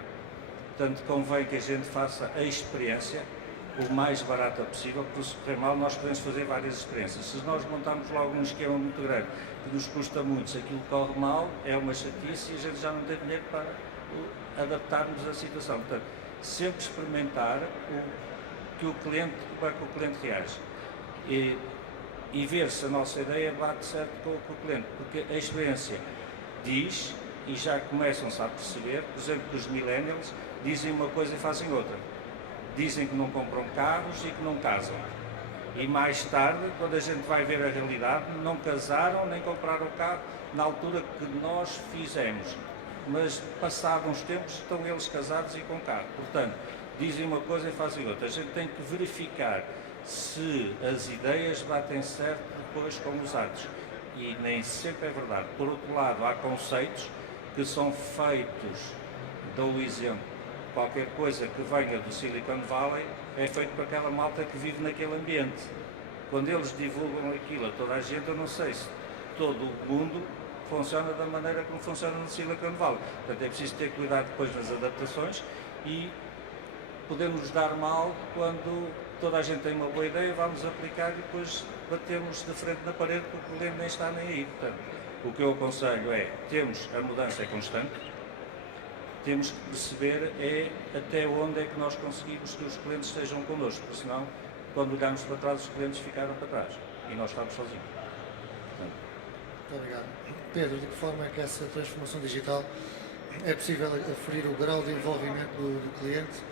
Portanto, convém que a gente faça a experiência o mais barata possível, porque se correr mal nós podemos fazer várias experiências. Se nós montarmos logo um esquema muito grande, que nos custa muito, se aquilo corre mal, é uma chatice e a gente já não tem dinheiro para adaptarmos à situação. Portanto, sempre experimentar como é que o cliente reage. E ver se a nossa ideia bate certo com o cliente, porque a experiência diz, e já começam-se a perceber, por exemplo, que os millennials dizem uma coisa e fazem outra. Dizem que não compram carros e que não casam. E mais tarde, quando a gente vai ver a realidade, não casaram nem compraram carro na altura que nós fizemos. Mas, passados uns tempos, estão eles casados e com carro. Portanto, dizem uma coisa e fazem outra. A gente tem que verificar se as ideias batem certo depois com os atos. E nem sempre é verdade. Por outro lado, há conceitos que são feitos, dou o exemplo, qualquer coisa que venha do Silicon Valley é feito por aquela malta que vive naquele ambiente. Quando eles divulgam aquilo a toda a gente, eu não sei se todo o mundo funciona da maneira como funciona no Silicon Valley. Portanto, é preciso ter cuidado depois nas adaptações e podemos dar mal quando toda a gente tem uma boa ideia, vamos aplicar e depois batemos de frente na parede porque o cliente nem está nem aí. Portanto, o que eu aconselho é, a mudança é constante, temos que perceber até onde é que nós conseguimos que os clientes estejam connosco, porque senão, quando olharmos para trás, os clientes ficaram para trás e nós estamos sozinhos. Portanto, muito obrigado. Pedro, de que forma é que essa transformação digital é possível aferir o grau de envolvimento do cliente,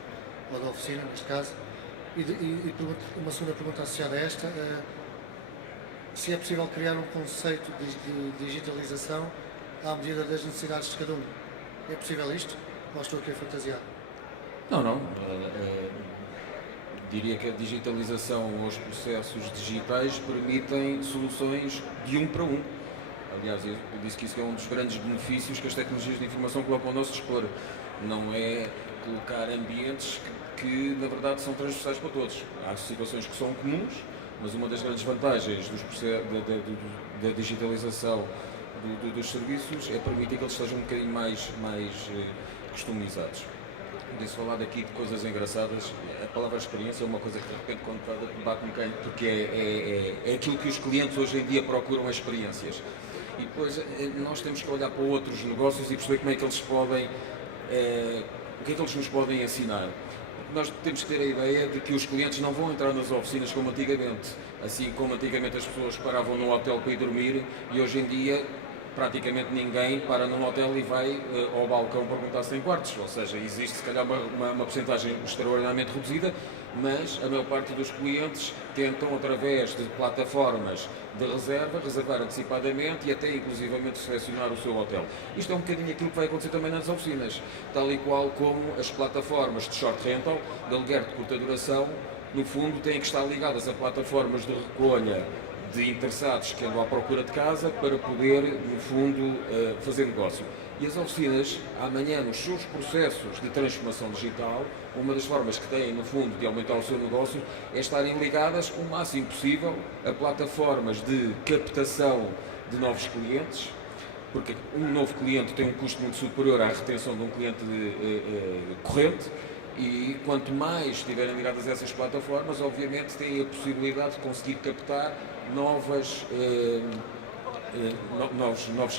ou da oficina, neste caso? E uma segunda pergunta associada a esta, se é possível criar um conceito de digitalização à medida das necessidades de cada um. É possível isto? Ou estou aqui a fantasiar? Não. Diria que a digitalização ou os processos digitais permitem soluções de um para um. Aliás, eu disse que isso é um dos grandes benefícios que as tecnologias de informação colocam ao nosso dispor. Não é colocar ambientes que na verdade são transversais para todos. Há situações que são comuns, mas uma das grandes vantagens da digitalização dos serviços é permitir que eles sejam um bocadinho mais customizados. Disse falar daqui de coisas engraçadas, a palavra experiência é uma coisa que de repente quando bate-me quem, porque é aquilo que os clientes hoje em dia procuram, as experiências. E depois nós temos que olhar para outros negócios e perceber como é que eles podem, o que é que eles nos podem ensinar. Nós temos que ter a ideia de que os clientes não vão entrar nas oficinas como antigamente. Assim como antigamente as pessoas paravam no hotel para ir dormir e hoje em dia praticamente ninguém para num hotel e vai ao balcão perguntar se tem quartos. Ou seja, existe se calhar uma porcentagem extraordinariamente reduzida, mas a maior parte dos clientes tentam, através de plataformas de reserva, reservar antecipadamente e até inclusivamente selecionar o seu hotel. Isto é um bocadinho aquilo que vai acontecer também nas oficinas, tal e qual como as plataformas de short rental, de aluguer de curta duração, no fundo têm que estar ligadas a plataformas de recolha de interessados que andam à procura de casa para poder, no fundo, fazer negócio. E as oficinas, amanhã, nos seus processos de transformação digital, uma das formas que têm, no fundo, de aumentar o seu negócio é estarem ligadas o máximo possível a plataformas de captação de novos clientes, porque um novo cliente tem um custo muito superior à retenção de um cliente corrente, E quanto mais estiverem ligadas a essas plataformas, obviamente têm a possibilidade de conseguir captar novos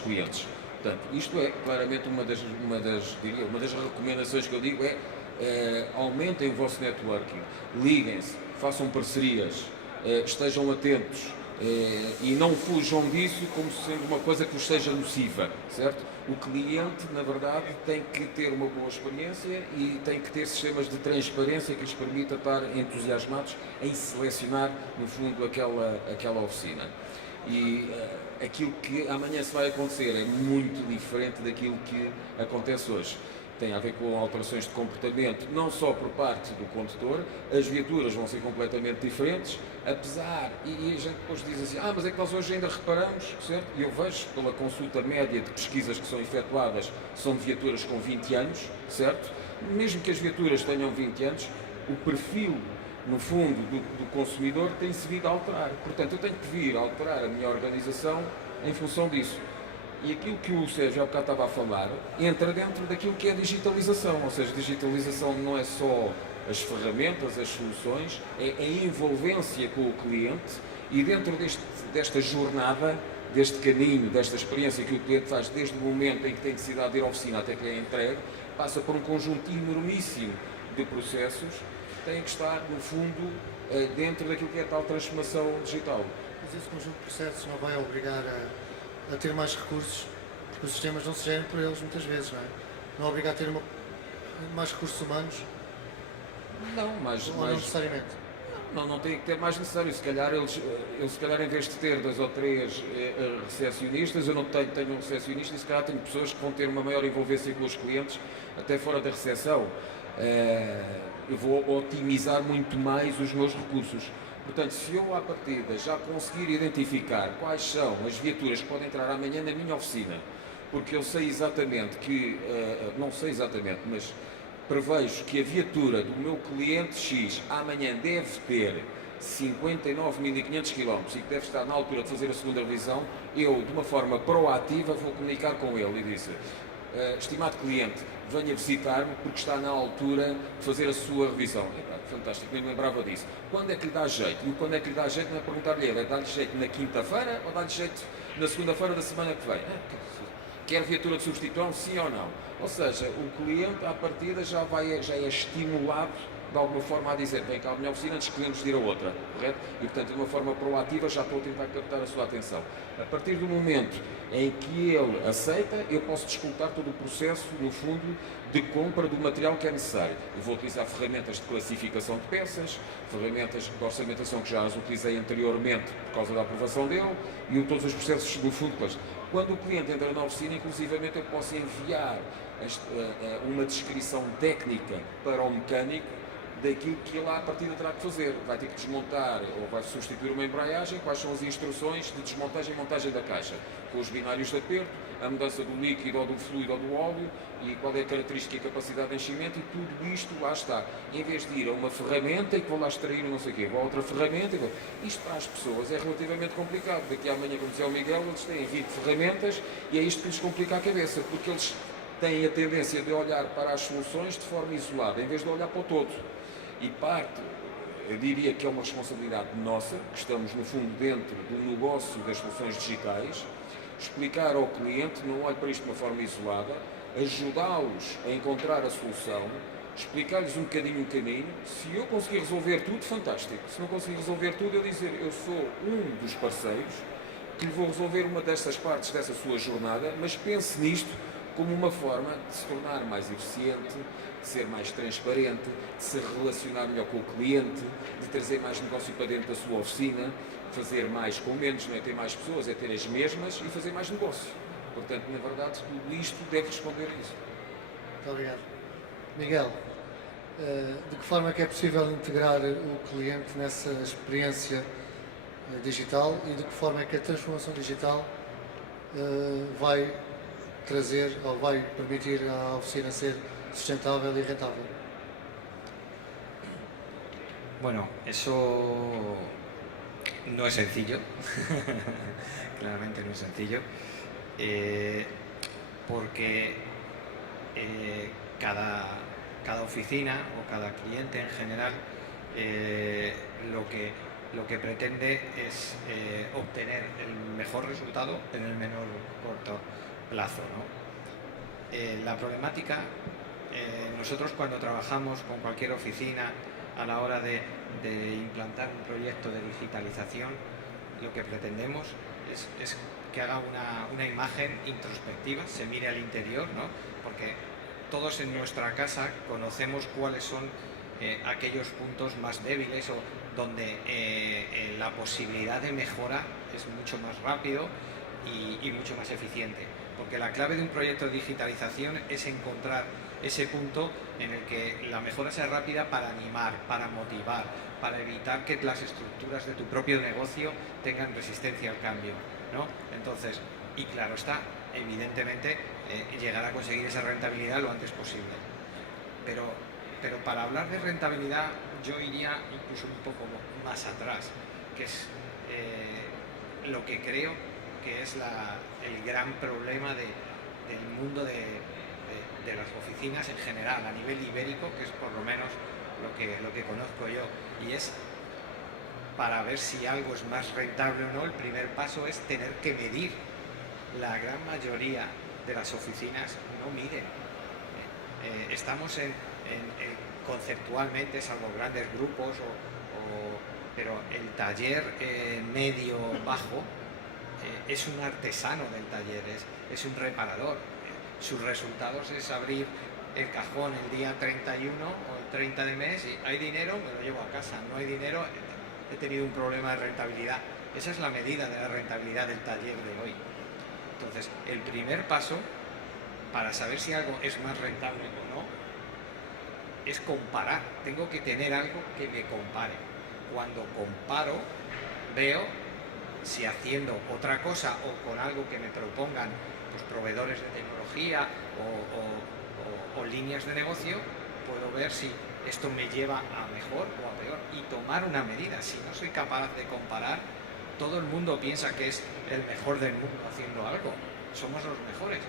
clientes. Portanto, isto é claramente uma das recomendações que eu digo aumentem o vosso networking, liguem-se, façam parcerias, estejam atentos e não fujam disso como sendo uma coisa que vos seja nociva, certo? O cliente, na verdade, tem que ter uma boa experiência e tem que ter sistemas de transparência que lhes permita estar entusiasmados em selecionar, no fundo, aquela oficina. E aquilo que amanhã se vai acontecer é muito diferente daquilo que acontece hoje. Tem a ver com alterações de comportamento, não só por parte do condutor, as viaturas vão ser completamente diferentes, apesar, e a gente depois diz assim, mas é que nós hoje ainda reparamos, certo? E eu vejo pela consulta média de pesquisas que são efetuadas, são de viaturas com 20 anos, certo? Mesmo que as viaturas tenham 20 anos, o perfil, no fundo, do consumidor tem-se vindo a alterar. Portanto, eu tenho que vir a alterar a minha organização em função disso. E aquilo que o Sérgio há bocado estava a falar entra dentro daquilo que é a digitalização, ou seja, digitalização não é só as ferramentas, as soluções, é a envolvência com o cliente e dentro desta jornada, deste caminho, desta experiência que o cliente faz desde o momento em que tem necessidade de ir à oficina até que é entregue, passa por um conjunto enormíssimo de processos que têm que estar, no fundo, dentro daquilo que é a tal transformação digital. Mas esse conjunto de processos não vai obrigar a ter mais recursos, porque os sistemas não se gerem por eles muitas vezes, não é? Não obriga a ter mais recursos humanos? Não, mas não necessariamente. Não tem que ter mais necessário. Se calhar eu se calhar em vez de ter 2 ou 3 recepcionistas, eu não tenho um recepcionista e se calhar tenho pessoas que vão ter uma maior envolvência com os clientes, até fora da recepção. Eu vou otimizar muito mais os meus recursos. Portanto, se eu à partida já conseguir identificar quais são as viaturas que podem entrar amanhã na minha oficina, porque eu sei exatamente que, não sei exatamente, mas prevejo que a viatura do meu cliente X amanhã deve ter 59.500 km e que deve estar na altura de fazer a segunda revisão, eu, de uma forma proativa, vou comunicar com ele e dizer, estimado cliente, venha visitar-me porque está na altura de fazer a sua revisão. Fantástico, nem me lembrava disso. Quando é que lhe dá jeito? E o quando é que lhe dá jeito não é perguntar-lhe, é dar-lhe jeito na quinta-feira ou dar-lhe jeito na segunda-feira da semana que vem? Quer viatura de substituição, sim ou não? Ou seja, o cliente à partida já é estimulado de alguma forma a dizer, vem cá à minha oficina antes que queremos ir a outra, correto? E portanto de uma forma proativa já estou a tentar captar a sua atenção. A partir do momento em que ele aceita, eu posso descontar todo o processo, no fundo, de compra do material que é necessário. Eu vou utilizar ferramentas de classificação de peças, ferramentas de orçamentação que já as utilizei anteriormente por causa da aprovação dele e todos os processos, no fundo, quando o cliente entra na oficina, inclusivamente eu posso enviar uma descrição técnica para o mecânico daquilo que ele à partida terá que fazer. Vai ter que desmontar ou vai substituir uma embreagem, quais são as instruções de desmontagem e montagem da caixa, com os binários de aperto, a mudança do líquido ou do fluido ou do óleo e qual é a característica e a capacidade de enchimento e tudo isto lá está. Em vez de ir a uma ferramenta e que vou lá extrair não sei o quê, vou a outra ferramenta isto para as pessoas é relativamente complicado. Daqui a amanhã, como dizia o Miguel, eles têm 20 ferramentas e é isto que lhes complica a cabeça, porque eles têm a tendência de olhar para as soluções de forma isolada, em vez de olhar para o todo. E parte, eu diria que é uma responsabilidade nossa, que estamos no fundo dentro do negócio das soluções digitais, explicar ao cliente, não olhe para isto de uma forma isolada, ajudá-los a encontrar a solução, explicar-lhes um bocadinho o caminho. Se eu conseguir resolver tudo, fantástico. Se não conseguir resolver tudo, eu dizer, eu sou um dos parceiros que lhe vou resolver uma destas partes dessa sua jornada, mas pense nisto como uma forma de se tornar mais eficiente, de ser mais transparente, de se relacionar melhor com o cliente, de trazer mais negócio para dentro da sua oficina, fazer mais com menos, não é ter mais pessoas, é ter as mesmas e fazer mais negócio. Portanto, na verdade, tudo isto deve responder a isso. Muito obrigado. Miguel, de que forma é que é possível integrar o cliente nessa experiência digital e de que forma é que a transformação digital vai trazer ou vai permitir à oficina ser sustentável y rentable? Bueno, eso no es sencillo, claramente no es sencillo, porque cada oficina o cada cliente en general lo que pretende es obtener el mejor resultado en el menor corto plazo, ¿no? La problemática, nosotros cuando trabajamos con cualquier oficina a la hora de implantar un proyecto de digitalización, lo que pretendemos es que haga una imagen introspectiva, se mire al interior, ¿no? Porque todos en nuestra casa conocemos cuáles son aquellos puntos más débiles o donde la posibilidad de mejora es mucho más rápido y mucho más eficiente. Porque la clave de un proyecto de digitalización es encontrar ese punto en el que la mejora sea rápida para animar, para motivar, para evitar que las estructuras de tu propio negocio tengan resistencia al cambio, ¿no? Entonces, y claro está, evidentemente, llegar a conseguir esa rentabilidad lo antes posible. Pero para hablar de rentabilidad yo iría incluso un poco más atrás, que es lo que creo que es el gran problema del mundo de las oficinas en general, a nivel ibérico, que es por lo menos lo que conozco yo, y es para ver si algo es más rentable o no, el primer paso es tener que medir. La gran mayoría de las oficinas no miden. Estamos conceptualmente, salvo grandes grupos, pero el taller medio bajo es un artesano del taller, es un reparador. Sus resultados es abrir el cajón el día 31 o el 30 de mes y hay dinero, me lo llevo a casa, no hay dinero, he tenido un problema de rentabilidad. Esa es la medida de la rentabilidad del taller de hoy. Entonces, el primer paso para saber si algo es más rentable o no es comparar. Tengo que tener algo que me compare. Cuando comparo, veo si haciendo otra cosa o con algo que me propongan pues, proveedores de tecnología o líneas de negocio, puedo ver si esto me lleva a mejor o a peor y tomar una medida. Si no soy capaz de comparar, todo el mundo piensa que es el mejor del mundo haciendo algo. Somos los mejores.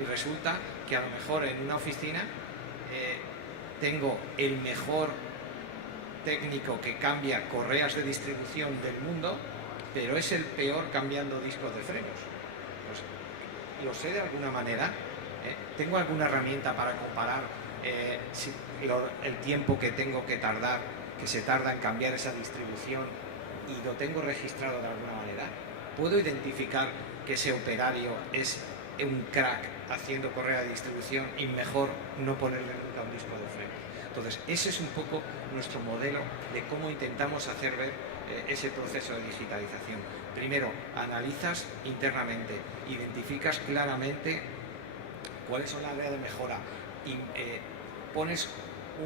Y resulta que a lo mejor en una oficina tengo el mejor técnico que cambia correas de distribución del mundo, pero es el peor cambiando discos de frenos. Pues, lo sé de alguna manera. ¿Tengo alguna herramienta para comparar el tiempo que tengo que tardar, que se tarda en cambiar esa distribución y lo tengo registrado de alguna manera? ¿Puedo identificar que ese operario es un crack haciendo correa de distribución y mejor no ponerle nunca un disco de freno? Entonces, ese es un poco nuestro modelo de cómo intentamos hacer ver ese proceso de digitalización. Primero, analizas internamente, identificas claramente cuáles son las áreas de mejora y pones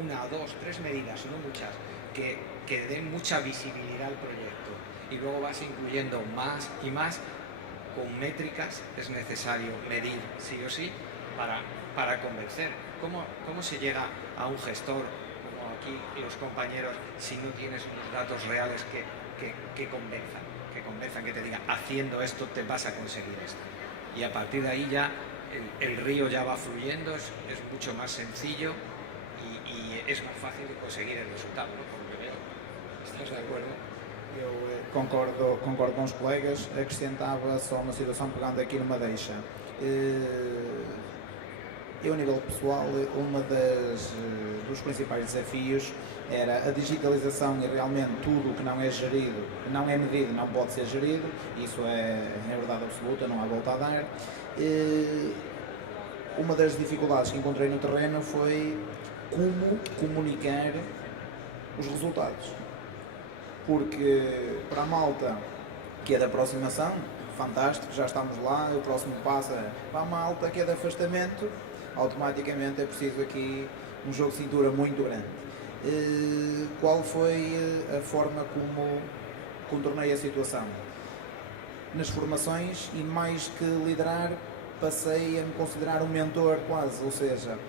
1, 2, 3 medidas, no muchas, que den mucha visibilidad al proyecto y luego vas incluyendo más y más. Con métricas es necesario medir sí o sí para convencer. ¿Cómo se llega a un gestor, como aquí los compañeros, si no tienes unos datos reales que convenzan, que te digan, haciendo esto te vas a conseguir esto? Y a partir de ahí ya el río ya va fluyendo, es mucho más sencillo y es más fácil de conseguir el resultado, ¿no? Por lo que veo. ¿Estás de acuerdo? Eu concordo com os colegas, acrescentava só uma situação pegando aqui numa deixa. Eu, a nível pessoal, dos principais desafios era a digitalização e realmente tudo o que não é gerido, não é medido, não pode ser gerido, isso é verdade absoluta, não há volta a dar. Uma das dificuldades que encontrei no terreno foi como comunicar os resultados. Porque para a malta que é de aproximação, fantástico, já estamos lá, o próximo passo é para a malta que é de afastamento, automaticamente é preciso aqui um jogo de cintura muito grande. Qual foi a forma como contornei a situação? Nas formações, e mais que liderar, passei a me considerar um mentor quase, ou seja,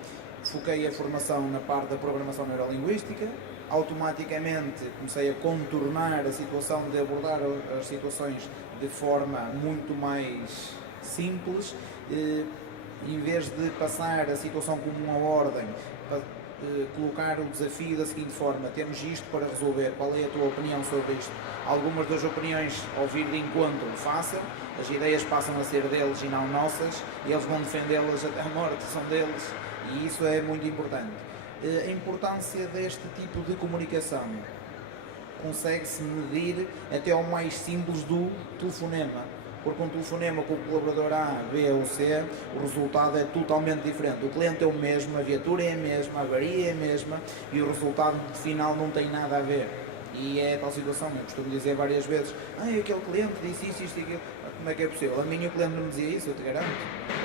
foquei a formação na parte da programação neurolinguística, automaticamente comecei a contornar a situação de abordar as situações de forma muito mais simples, em vez de passar a situação como uma ordem, colocar o desafio da seguinte forma: temos isto para resolver, qual é a tua opinião sobre isto? Algumas das opiniões, ao vir de encontro, fácil, as ideias passam a ser deles e não nossas, e eles vão defendê-las até a morte, são deles, e isso é muito importante. A importância deste tipo de comunicação consegue-se medir até ao mais simples do telefonema, porque um telefonema com o colaborador A, B ou C, o resultado é totalmente diferente. O cliente é o mesmo, a viatura é a mesma, a avaria é a mesma e o resultado final não tem nada a ver. E é tal situação, eu costumo dizer várias vezes: aquele cliente disse isso, isto e aquilo. Como é que é possível? A mim o cliente não me dizia isso, eu te garanto.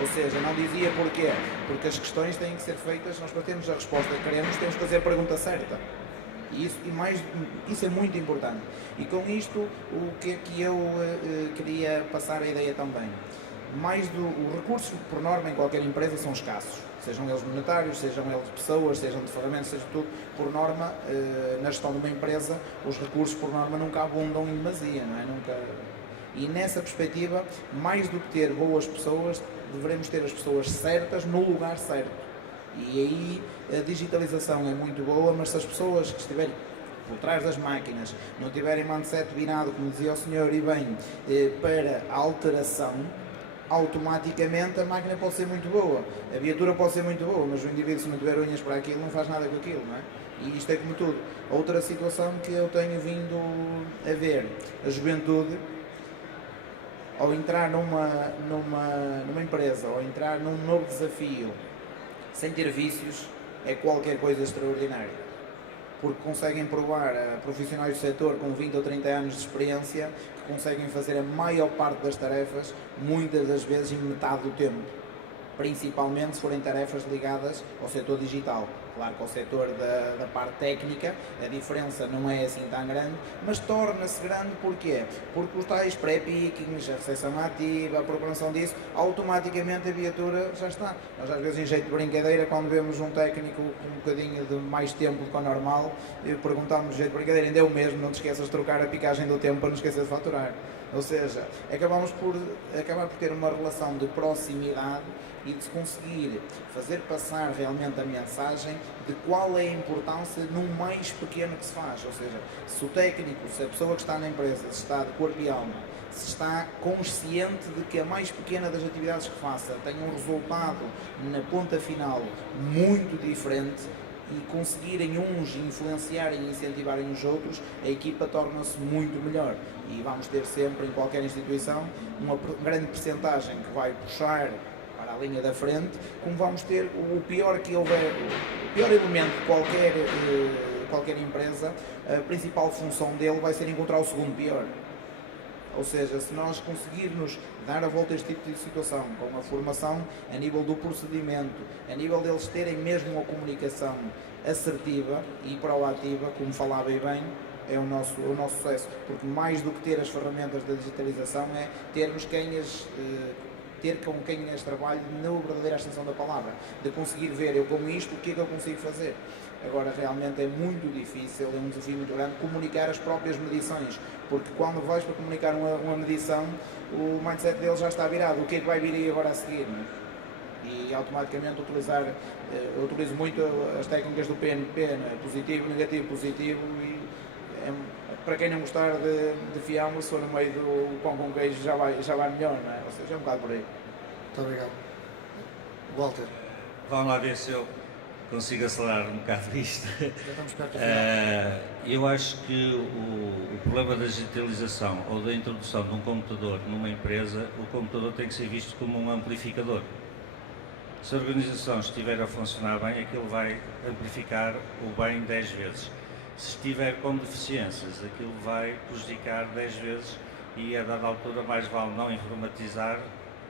Ou seja, não dizia porquê. Porque as questões têm que ser feitas, nós para termos a resposta que queremos temos que fazer a pergunta certa. E isso é muito importante. E com isto, o que é que eu queria passar a ideia também? Os recursos, por norma, em qualquer empresa são escassos. Sejam eles monetários, sejam eles de pessoas, sejam de ferramentas, seja tudo. Por norma, na gestão de uma empresa, os recursos, por norma, nunca abundam em demasia, não é? E nessa perspectiva, mais do que ter boas pessoas, devemos ter as pessoas certas no lugar certo. E aí a digitalização é muito boa, mas se as pessoas que estiverem por trás das máquinas não tiverem mindset virado, como dizia o senhor, e bem, para a alteração, automaticamente a máquina pode ser muito boa, a viatura pode ser muito boa, mas o indivíduo, se não tiver unhas para aquilo, não faz nada com aquilo, não é? E isto é como tudo. Outra situação que eu tenho vindo a ver: a juventude, ao entrar numa empresa, ou entrar num novo desafio, sem ter vícios, é qualquer coisa extraordinária. Porque conseguem provar a profissionais do setor com 20 ou 30 anos de experiência que conseguem fazer a maior parte das tarefas, muitas das vezes em metade do tempo. Principalmente se forem tarefas ligadas ao setor digital. Claro que ao setor da parte técnica a diferença não é assim tão grande, mas torna-se grande porquê? Porque os tais pré-pickings, a recepção ativa, a programação disso, automaticamente a viatura já está. Nós às vezes, em jeito de brincadeira, quando vemos um técnico com um bocadinho de mais tempo do que o normal, perguntamos, de jeito de brincadeira: ainda é o mesmo, não te esqueças de trocar a picagem do tempo para não esquecer de faturar. Ou seja, acabamos por ter uma relação de proximidade e de se conseguir fazer passar realmente a mensagem de qual é a importância no mais pequeno que se faz. Ou seja, se o técnico, se a pessoa que está na empresa, se está de corpo e alma, se está consciente de que a mais pequena das atividades que faça tem um resultado na ponta final muito diferente, e conseguirem uns influenciarem e incentivarem os outros, a equipa torna-se muito melhor. E vamos ter sempre, em qualquer instituição, uma grande percentagem que vai puxar para a linha da frente, como vamos ter o pior que houver, o pior elemento de qualquer empresa, a principal função dele vai ser encontrar o segundo pior. Ou seja, se nós conseguirmos dar a volta a este tipo de situação, com a formação a nível do procedimento, a nível deles terem mesmo uma comunicação assertiva e proativa, como falava e bem, é o nosso sucesso. Porque mais do que ter as ferramentas da digitalização é termos ter com quem as trabalho na verdadeira extensão da palavra, de conseguir ver, eu com isto, o que é que eu consigo fazer. Agora, realmente é muito difícil, é um desafio muito grande, comunicar as próprias medições, porque quando vais para comunicar uma medição, o mindset dele já está virado, o que é que vai vir aí agora a seguir, não é? E automaticamente eu utilizo muito as técnicas do PNP, não é? Positivo, negativo, positivo, e para quem não gostar de fiambre, se for no meio do pão com queijo já vai melhor, não é? Ou seja, é um bocado por aí. Muito obrigado. Walter. Vamos lá ver se eu consigo acelerar um bocado isto. Já estamos perto do final. Eu acho que o problema da digitalização ou da introdução de um computador numa empresa, o computador tem que ser visto como um amplificador. Se a organização estiver a funcionar bem, aquilo vai amplificar o bem 10 vezes. Se estiver com deficiências, aquilo vai prejudicar 10 vezes, e a dada altura mais vale não informatizar,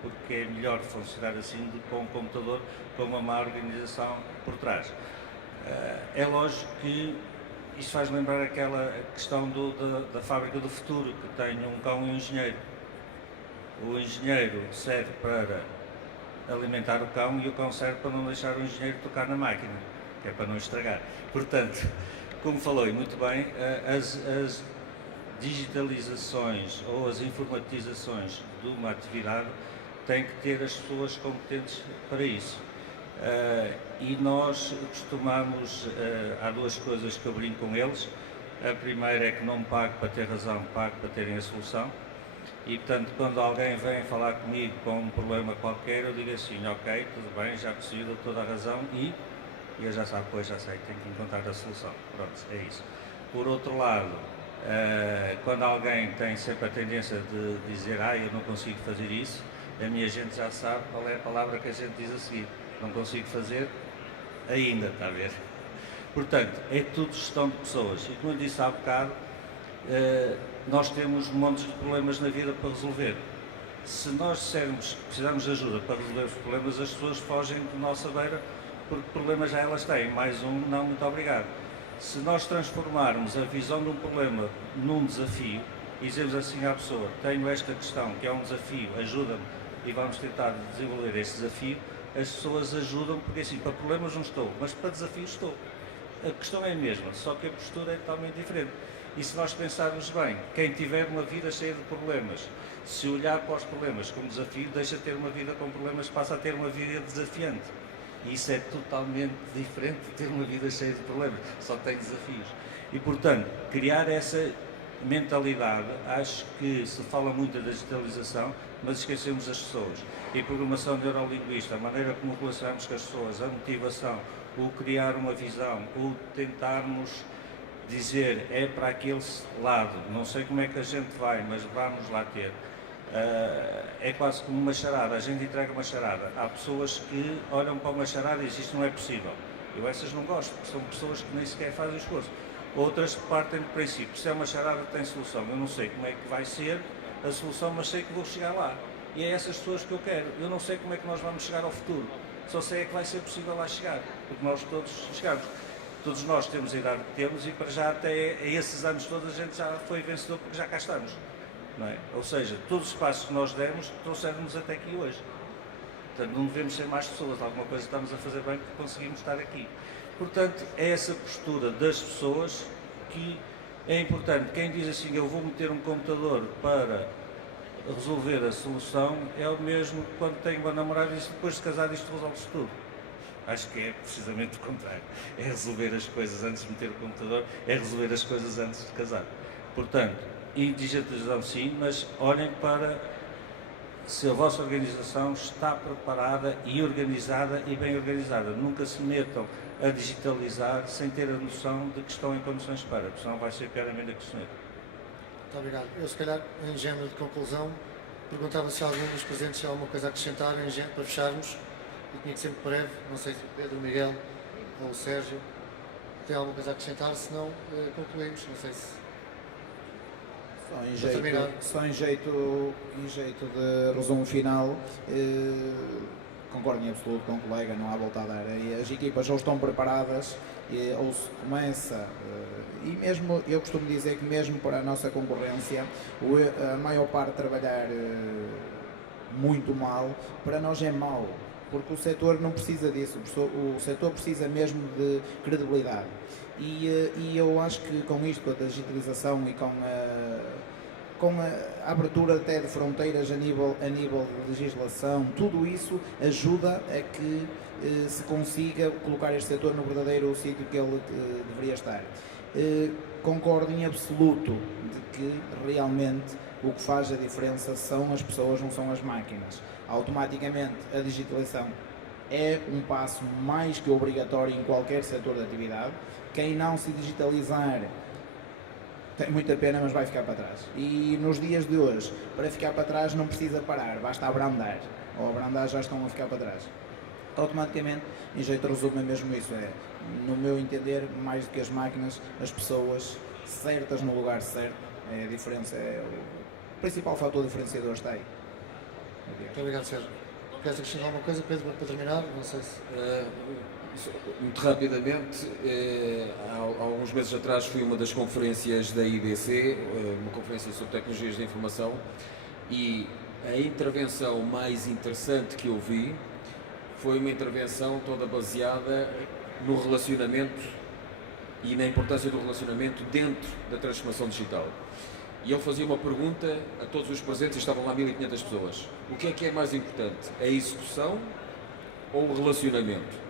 porque é melhor funcionar assim do que com um computador com uma má organização por trás. É lógico que isto faz lembrar aquela questão da fábrica do futuro, que tem um cão e um engenheiro. O engenheiro serve para alimentar o cão e o cão serve para não deixar o engenheiro tocar na máquina, que é para não estragar. Portanto, como falou e muito bem, as digitalizações ou as informatizações de uma atividade têm que ter as pessoas competentes para isso. E nós costumamos, há duas coisas que eu brinco com eles. A primeira é que não pago para ter razão, pago para terem a solução. E portanto, quando alguém vem falar comigo com um problema qualquer, eu digo assim: ok, tudo bem, já percebi, dou toda a razão, e eu já sabe, pois já sei, tenho que encontrar a solução. Pronto, é isso. Por outro lado, quando alguém tem sempre a tendência de dizer eu não consigo fazer isso, a minha gente já sabe qual é a palavra que a gente diz a seguir: não consigo fazer ainda, está a ver? Portanto, é tudo gestão de pessoas. E como eu disse há bocado, nós temos montes de problemas na vida para resolver. Se nós dissermos que precisamos de ajuda para resolver os problemas, as pessoas fogem de nossa beira, porque problemas já elas têm. Mais um, não, muito obrigado. Se nós transformarmos a visão de um problema num desafio e dizemos assim à pessoa: tenho esta questão que é um desafio, ajuda-me, e vamos tentar desenvolver esse desafio, as pessoas ajudam, porque assim, para problemas não estou, mas para desafios estou. A questão é a mesma, só que a postura é totalmente diferente. E se nós pensarmos bem, quem tiver uma vida cheia de problemas, se olhar para os problemas como desafio, deixa de ter uma vida com problemas, passa a ter uma vida desafiante. E isso é totalmente diferente de ter uma vida cheia de problemas, só tem desafios. E, portanto, criar essa mentalidade, acho que se fala muito da digitalização, mas esquecemos as pessoas. E programação neurolinguística, a maneira como relacionamos com as pessoas, a motivação, o criar uma visão, o tentarmos dizer é para aquele lado, não sei como é que a gente vai, mas vamos lá ter. É quase como uma charada, a gente entrega uma charada. Há pessoas que olham para uma charada e dizem: isto não é possível. Eu essas não gosto, porque são pessoas que nem sequer fazem o esforço. Outras partem do princípio: se é uma charada, tem solução. Eu não sei como é que vai ser a solução, mas sei que vou chegar lá. E é essas pessoas que eu quero. Eu não sei como é que nós vamos chegar ao futuro, só sei é que vai ser possível lá chegar, porque nós todos chegamos. Todos nós temos a idade que temos e para já até a esses anos todos a gente já foi vencedor, porque já cá estamos. Não é? Ou seja, todos os passos que nós demos trouxeram-nos até aqui hoje. Portanto, não devemos ser mais pessoas, alguma coisa estamos a fazer bem porque conseguimos estar aqui. Portanto, é essa postura das pessoas que é importante. Quem diz assim: eu vou meter um computador para resolver a solução, é o mesmo que quando tem uma namorada e diz: depois de casar isto resolve-se tudo. Acho que é precisamente o contrário. É resolver as coisas antes de meter o computador, é resolver as coisas antes de casar. Portanto, e digitalização sim, mas olhem para se a vossa organização está preparada e organizada e bem organizada. Nunca se metam a digitalizar sem ter a noção de que estão em condições para, porque senão vai ser pior ainda que o senhor. Muito obrigado. Eu, se calhar, em género de conclusão, perguntava se algum dos presentes tinha alguma coisa a acrescentar, para fecharmos. E tinha que ser muito breve, não sei se o Pedro, o Miguel ou o Sérgio tem alguma coisa a acrescentar, senão concluímos, não sei se... Só em jeito de resumo final, concordo em absoluto com o colega, não há volta a dar. As equipas ou estão preparadas, ou se começa, e mesmo, eu costumo dizer que mesmo para a nossa concorrência, a maior parte trabalhar muito mal, para nós é mau. Porque o setor não precisa disso, o setor precisa mesmo de credibilidade. E eu acho que com isto, com a digitalização e com a abertura até de fronteiras a nível de legislação, tudo isso ajuda a que se consiga colocar este setor no verdadeiro sítio que ele deveria estar. Concordo em absoluto de que realmente o que faz a diferença são as pessoas, não são as máquinas. Automaticamente a digitalização é um passo mais que obrigatório em qualquer setor de atividade. Quem não se digitalizar tem muita pena, mas vai ficar para trás. E nos dias de hoje, para ficar para trás não precisa parar, basta abrandar. Ao abrandar já estão a ficar para trás. Automaticamente, em jeito de resumo, é mesmo isso. No meu entender, mais do que as máquinas, as pessoas certas no lugar certo. É a diferença, o principal fator diferenciador está aí. Muito obrigado, Sérgio. Queres acrescentar alguma coisa, Pedro, para terminar? Não sei se... Muito rapidamente, há alguns meses atrás fui a uma das conferências da IDC, uma conferência sobre tecnologias de informação, e a intervenção mais interessante que eu vi foi uma intervenção toda baseada no relacionamento e na importância do relacionamento dentro da transformação digital. E ele fazia uma pergunta a todos os presentes, e estavam lá 1500 pessoas. O que é mais importante? A execução ou o relacionamento?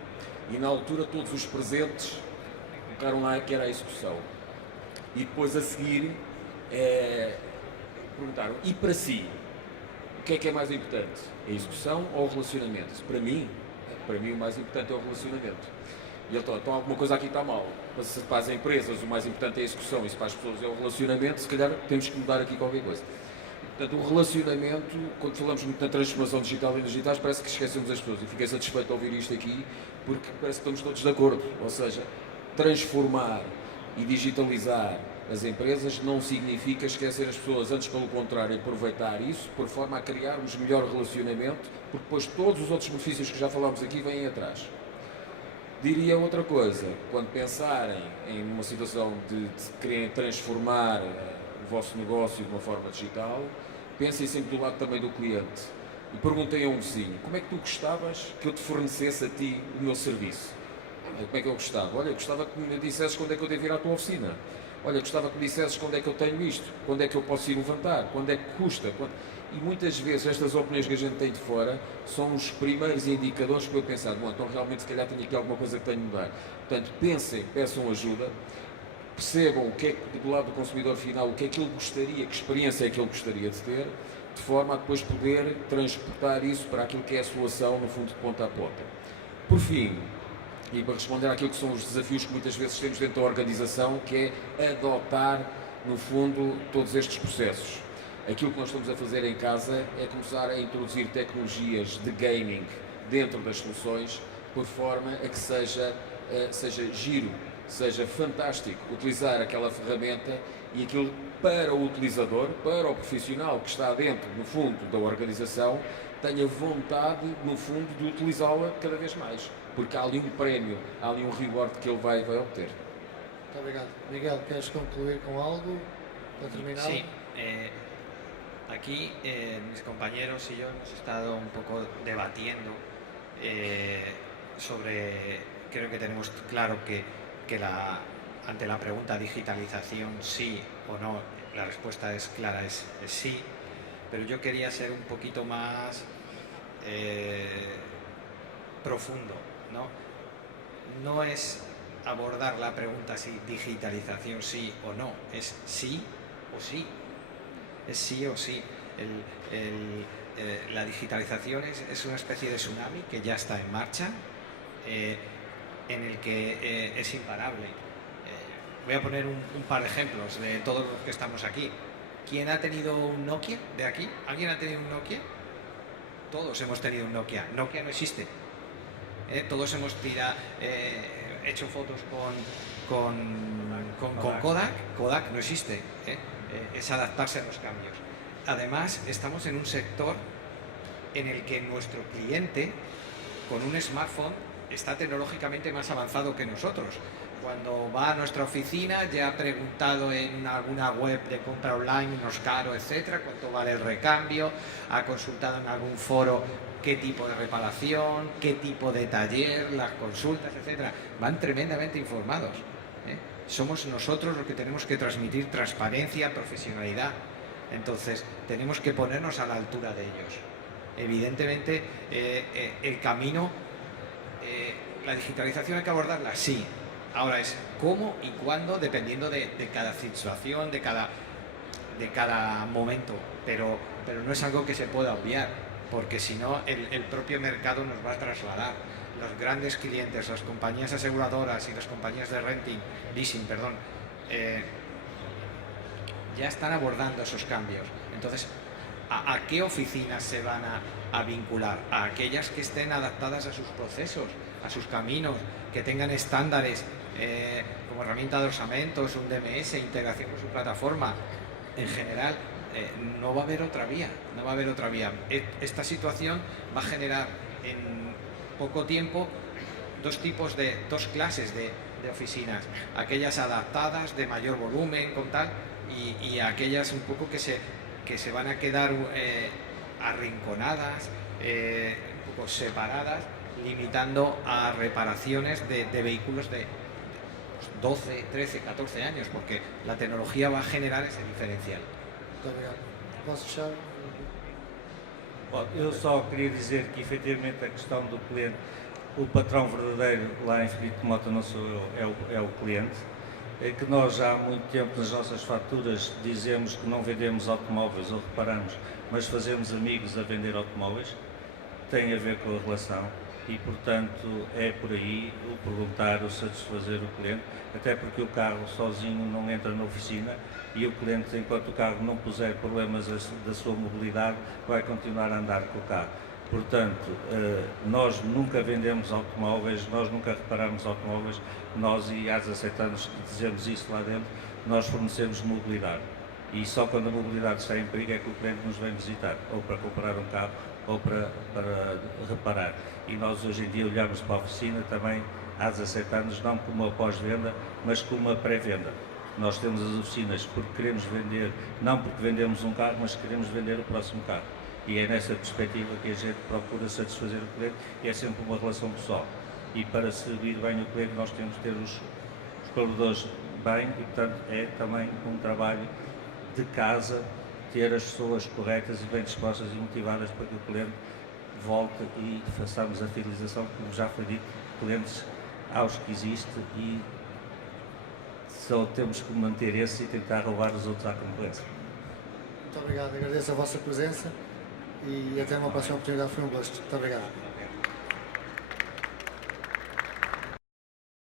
E na altura todos os presentes colocaram lá que era a execução. E depois a seguir perguntaram, e para si, o que é mais importante? A execução ou o relacionamento? Para mim o mais importante é o relacionamento. E então alguma coisa aqui está mal. Se para as empresas o mais importante é a execução e se para as pessoas é o relacionamento, se calhar temos que mudar aqui qualquer coisa. Portanto, o relacionamento, quando falamos muito da transformação digital e digitais, parece que esquecemos as pessoas. E fiquei satisfeito de ouvir isto aqui, porque parece que estamos todos de acordo. Ou seja, transformar e digitalizar as empresas não significa esquecer as pessoas, antes pelo contrário, aproveitar isso, por forma a criarmos melhor relacionamento, porque depois todos os outros benefícios que já falámos aqui vêm atrás. Diria outra coisa, quando pensarem em uma situação de quererem transformar o vosso negócio de uma forma digital, pensem sempre do lado também do cliente e perguntem a um vizinho, como é que tu gostavas que eu te fornecesse a ti o meu serviço? Como é que eu gostava? Olha, gostava que me dissesses quando é que eu devo ir à tua oficina. Olha, gostava que me dissesses quando é que eu tenho isto, quando é que eu posso ir levantar, quando é que custa. E muitas vezes estas opiniões que a gente tem de fora são os primeiros indicadores para eu pensar, bom, então realmente se calhar tenho aqui alguma coisa que tenho de mudar. Portanto, pensem, peçam ajuda, percebam o que é que do lado do consumidor final, o que é que ele gostaria, que experiência é que ele gostaria de ter, de forma a depois poder transportar isso para aquilo que é a sua ação, no fundo, de ponta a ponta. Por fim, e para responder àquilo que são os desafios que muitas vezes temos dentro da organização, que é adotar, no fundo, todos estes processos. Aquilo que nós estamos a fazer em casa é começar a introduzir tecnologias de gaming dentro das soluções, por forma a que seja giro, seja fantástico utilizar aquela ferramenta e aquilo para o utilizador, para o profissional que está dentro, no fundo, da organização, tenha vontade, no fundo, de utilizá-la cada vez mais. Porque há ali um prémio, há ali um reward que ele vai obter. Muito obrigado. Miguel, queres concluir con algo para terminar? Sí, aquí mis compañeros y yo hemos estado un poco debatiendo sobre, creo que tenemos claro que ante la pregunta digitalización sí o no, la respuesta es clara, es sí, pero yo quería ser un poquito más profundo, ¿no? No es abordar la pregunta si digitalización sí o no, es sí o sí. Es sí o sí. La digitalización es una especie de tsunami que ya está en marcha, en el que es imparable. Voy a poner un par de ejemplos de todos los que estamos aquí. ¿Quién ha tenido un Nokia de aquí? ¿Alguien ha tenido un Nokia? Todos hemos tenido un Nokia. Nokia no existe. Todos hemos hecho fotos con Kodak. Kodak no existe. Es adaptarse a los cambios. Además, estamos en un sector en el que nuestro cliente, con un smartphone, está tecnológicamente más avanzado que nosotros. Cuando va a nuestra oficina ya ha preguntado en alguna web de compra online, unos caros, etcétera, cuánto vale el recambio, ha consultado en algún foro qué tipo de reparación, qué tipo de taller, las consultas, etcétera. Van tremendamente informados. Somos nosotros los que tenemos que transmitir transparencia, profesionalidad. Entonces, tenemos que ponernos a la altura de ellos. Evidentemente, el camino, la digitalización hay que abordarla, sí. Ahora es cómo y cuándo, dependiendo de cada situación, de cada momento. Pero no es algo que se pueda obviar, porque si no, el propio mercado nos va a trasladar. Los grandes clientes, las compañías aseguradoras y las compañías de leasing, ya están abordando esos cambios. Entonces, ¿a qué oficinas se van a vincular? A aquellas que estén adaptadas a sus procesos, a sus caminos, que tengan estándares como herramienta de orçamentos, un DMS, integración con su plataforma. En general, no va a haber otra vía, no va a haber otra vía. Esta situación va a generar en poco tiempo dos clases de oficinas, aquellas adaptadas de mayor volumen con tal y aquellas un poco que se van a quedar arrinconadas, un poco separadas, limitando a reparaciones de vehículos de 12, 13, 14 años, porque la tecnología va a generar ese diferencial. Muito obrigado. Posso fechar? Bom, eu só queria dizer que efetivamente a questão do cliente, o patrão verdadeiro lá em Filipe Mota não sou eu, é o cliente. É que nós já há muito tempo nas nossas faturas dizemos que não vendemos automóveis ou reparamos, mas fazemos amigos a vender automóveis. Tem a ver com a relação e, portanto, é por aí o perguntar, o satisfazer o cliente, até porque o carro sozinho não entra na oficina e o cliente, enquanto o carro não puser problemas da sua mobilidade, vai continuar a andar com o carro. Portanto, nós nunca vendemos automóveis, nós nunca reparamos automóveis, nós, e há 17 anos que dizemos isso lá dentro, nós fornecemos mobilidade. E só quando a mobilidade está em perigo é que o cliente nos vem visitar, ou para comprar um carro, ou para reparar. E nós hoje em dia olhamos para a oficina também há 17 anos, não como uma pós-venda, mas como uma pré-venda. Nós temos as oficinas porque queremos vender, não porque vendemos um carro, mas queremos vender o próximo carro. E é nessa perspectiva que a gente procura satisfazer o cliente e é sempre uma relação pessoal. E para servir bem o cliente nós temos que ter os colaboradores bem e, portanto, é também um trabalho de casa ter as pessoas corretas e bem dispostas e motivadas para que o cliente volte e façamos a fidelização, como já foi dito, clientes aos que existe e só temos que manter esse e tentar roubar os outros à concorrência. Muito obrigado, agradeço a vossa presença e até uma próxima oportunidade, foi um gosto. Muito obrigado.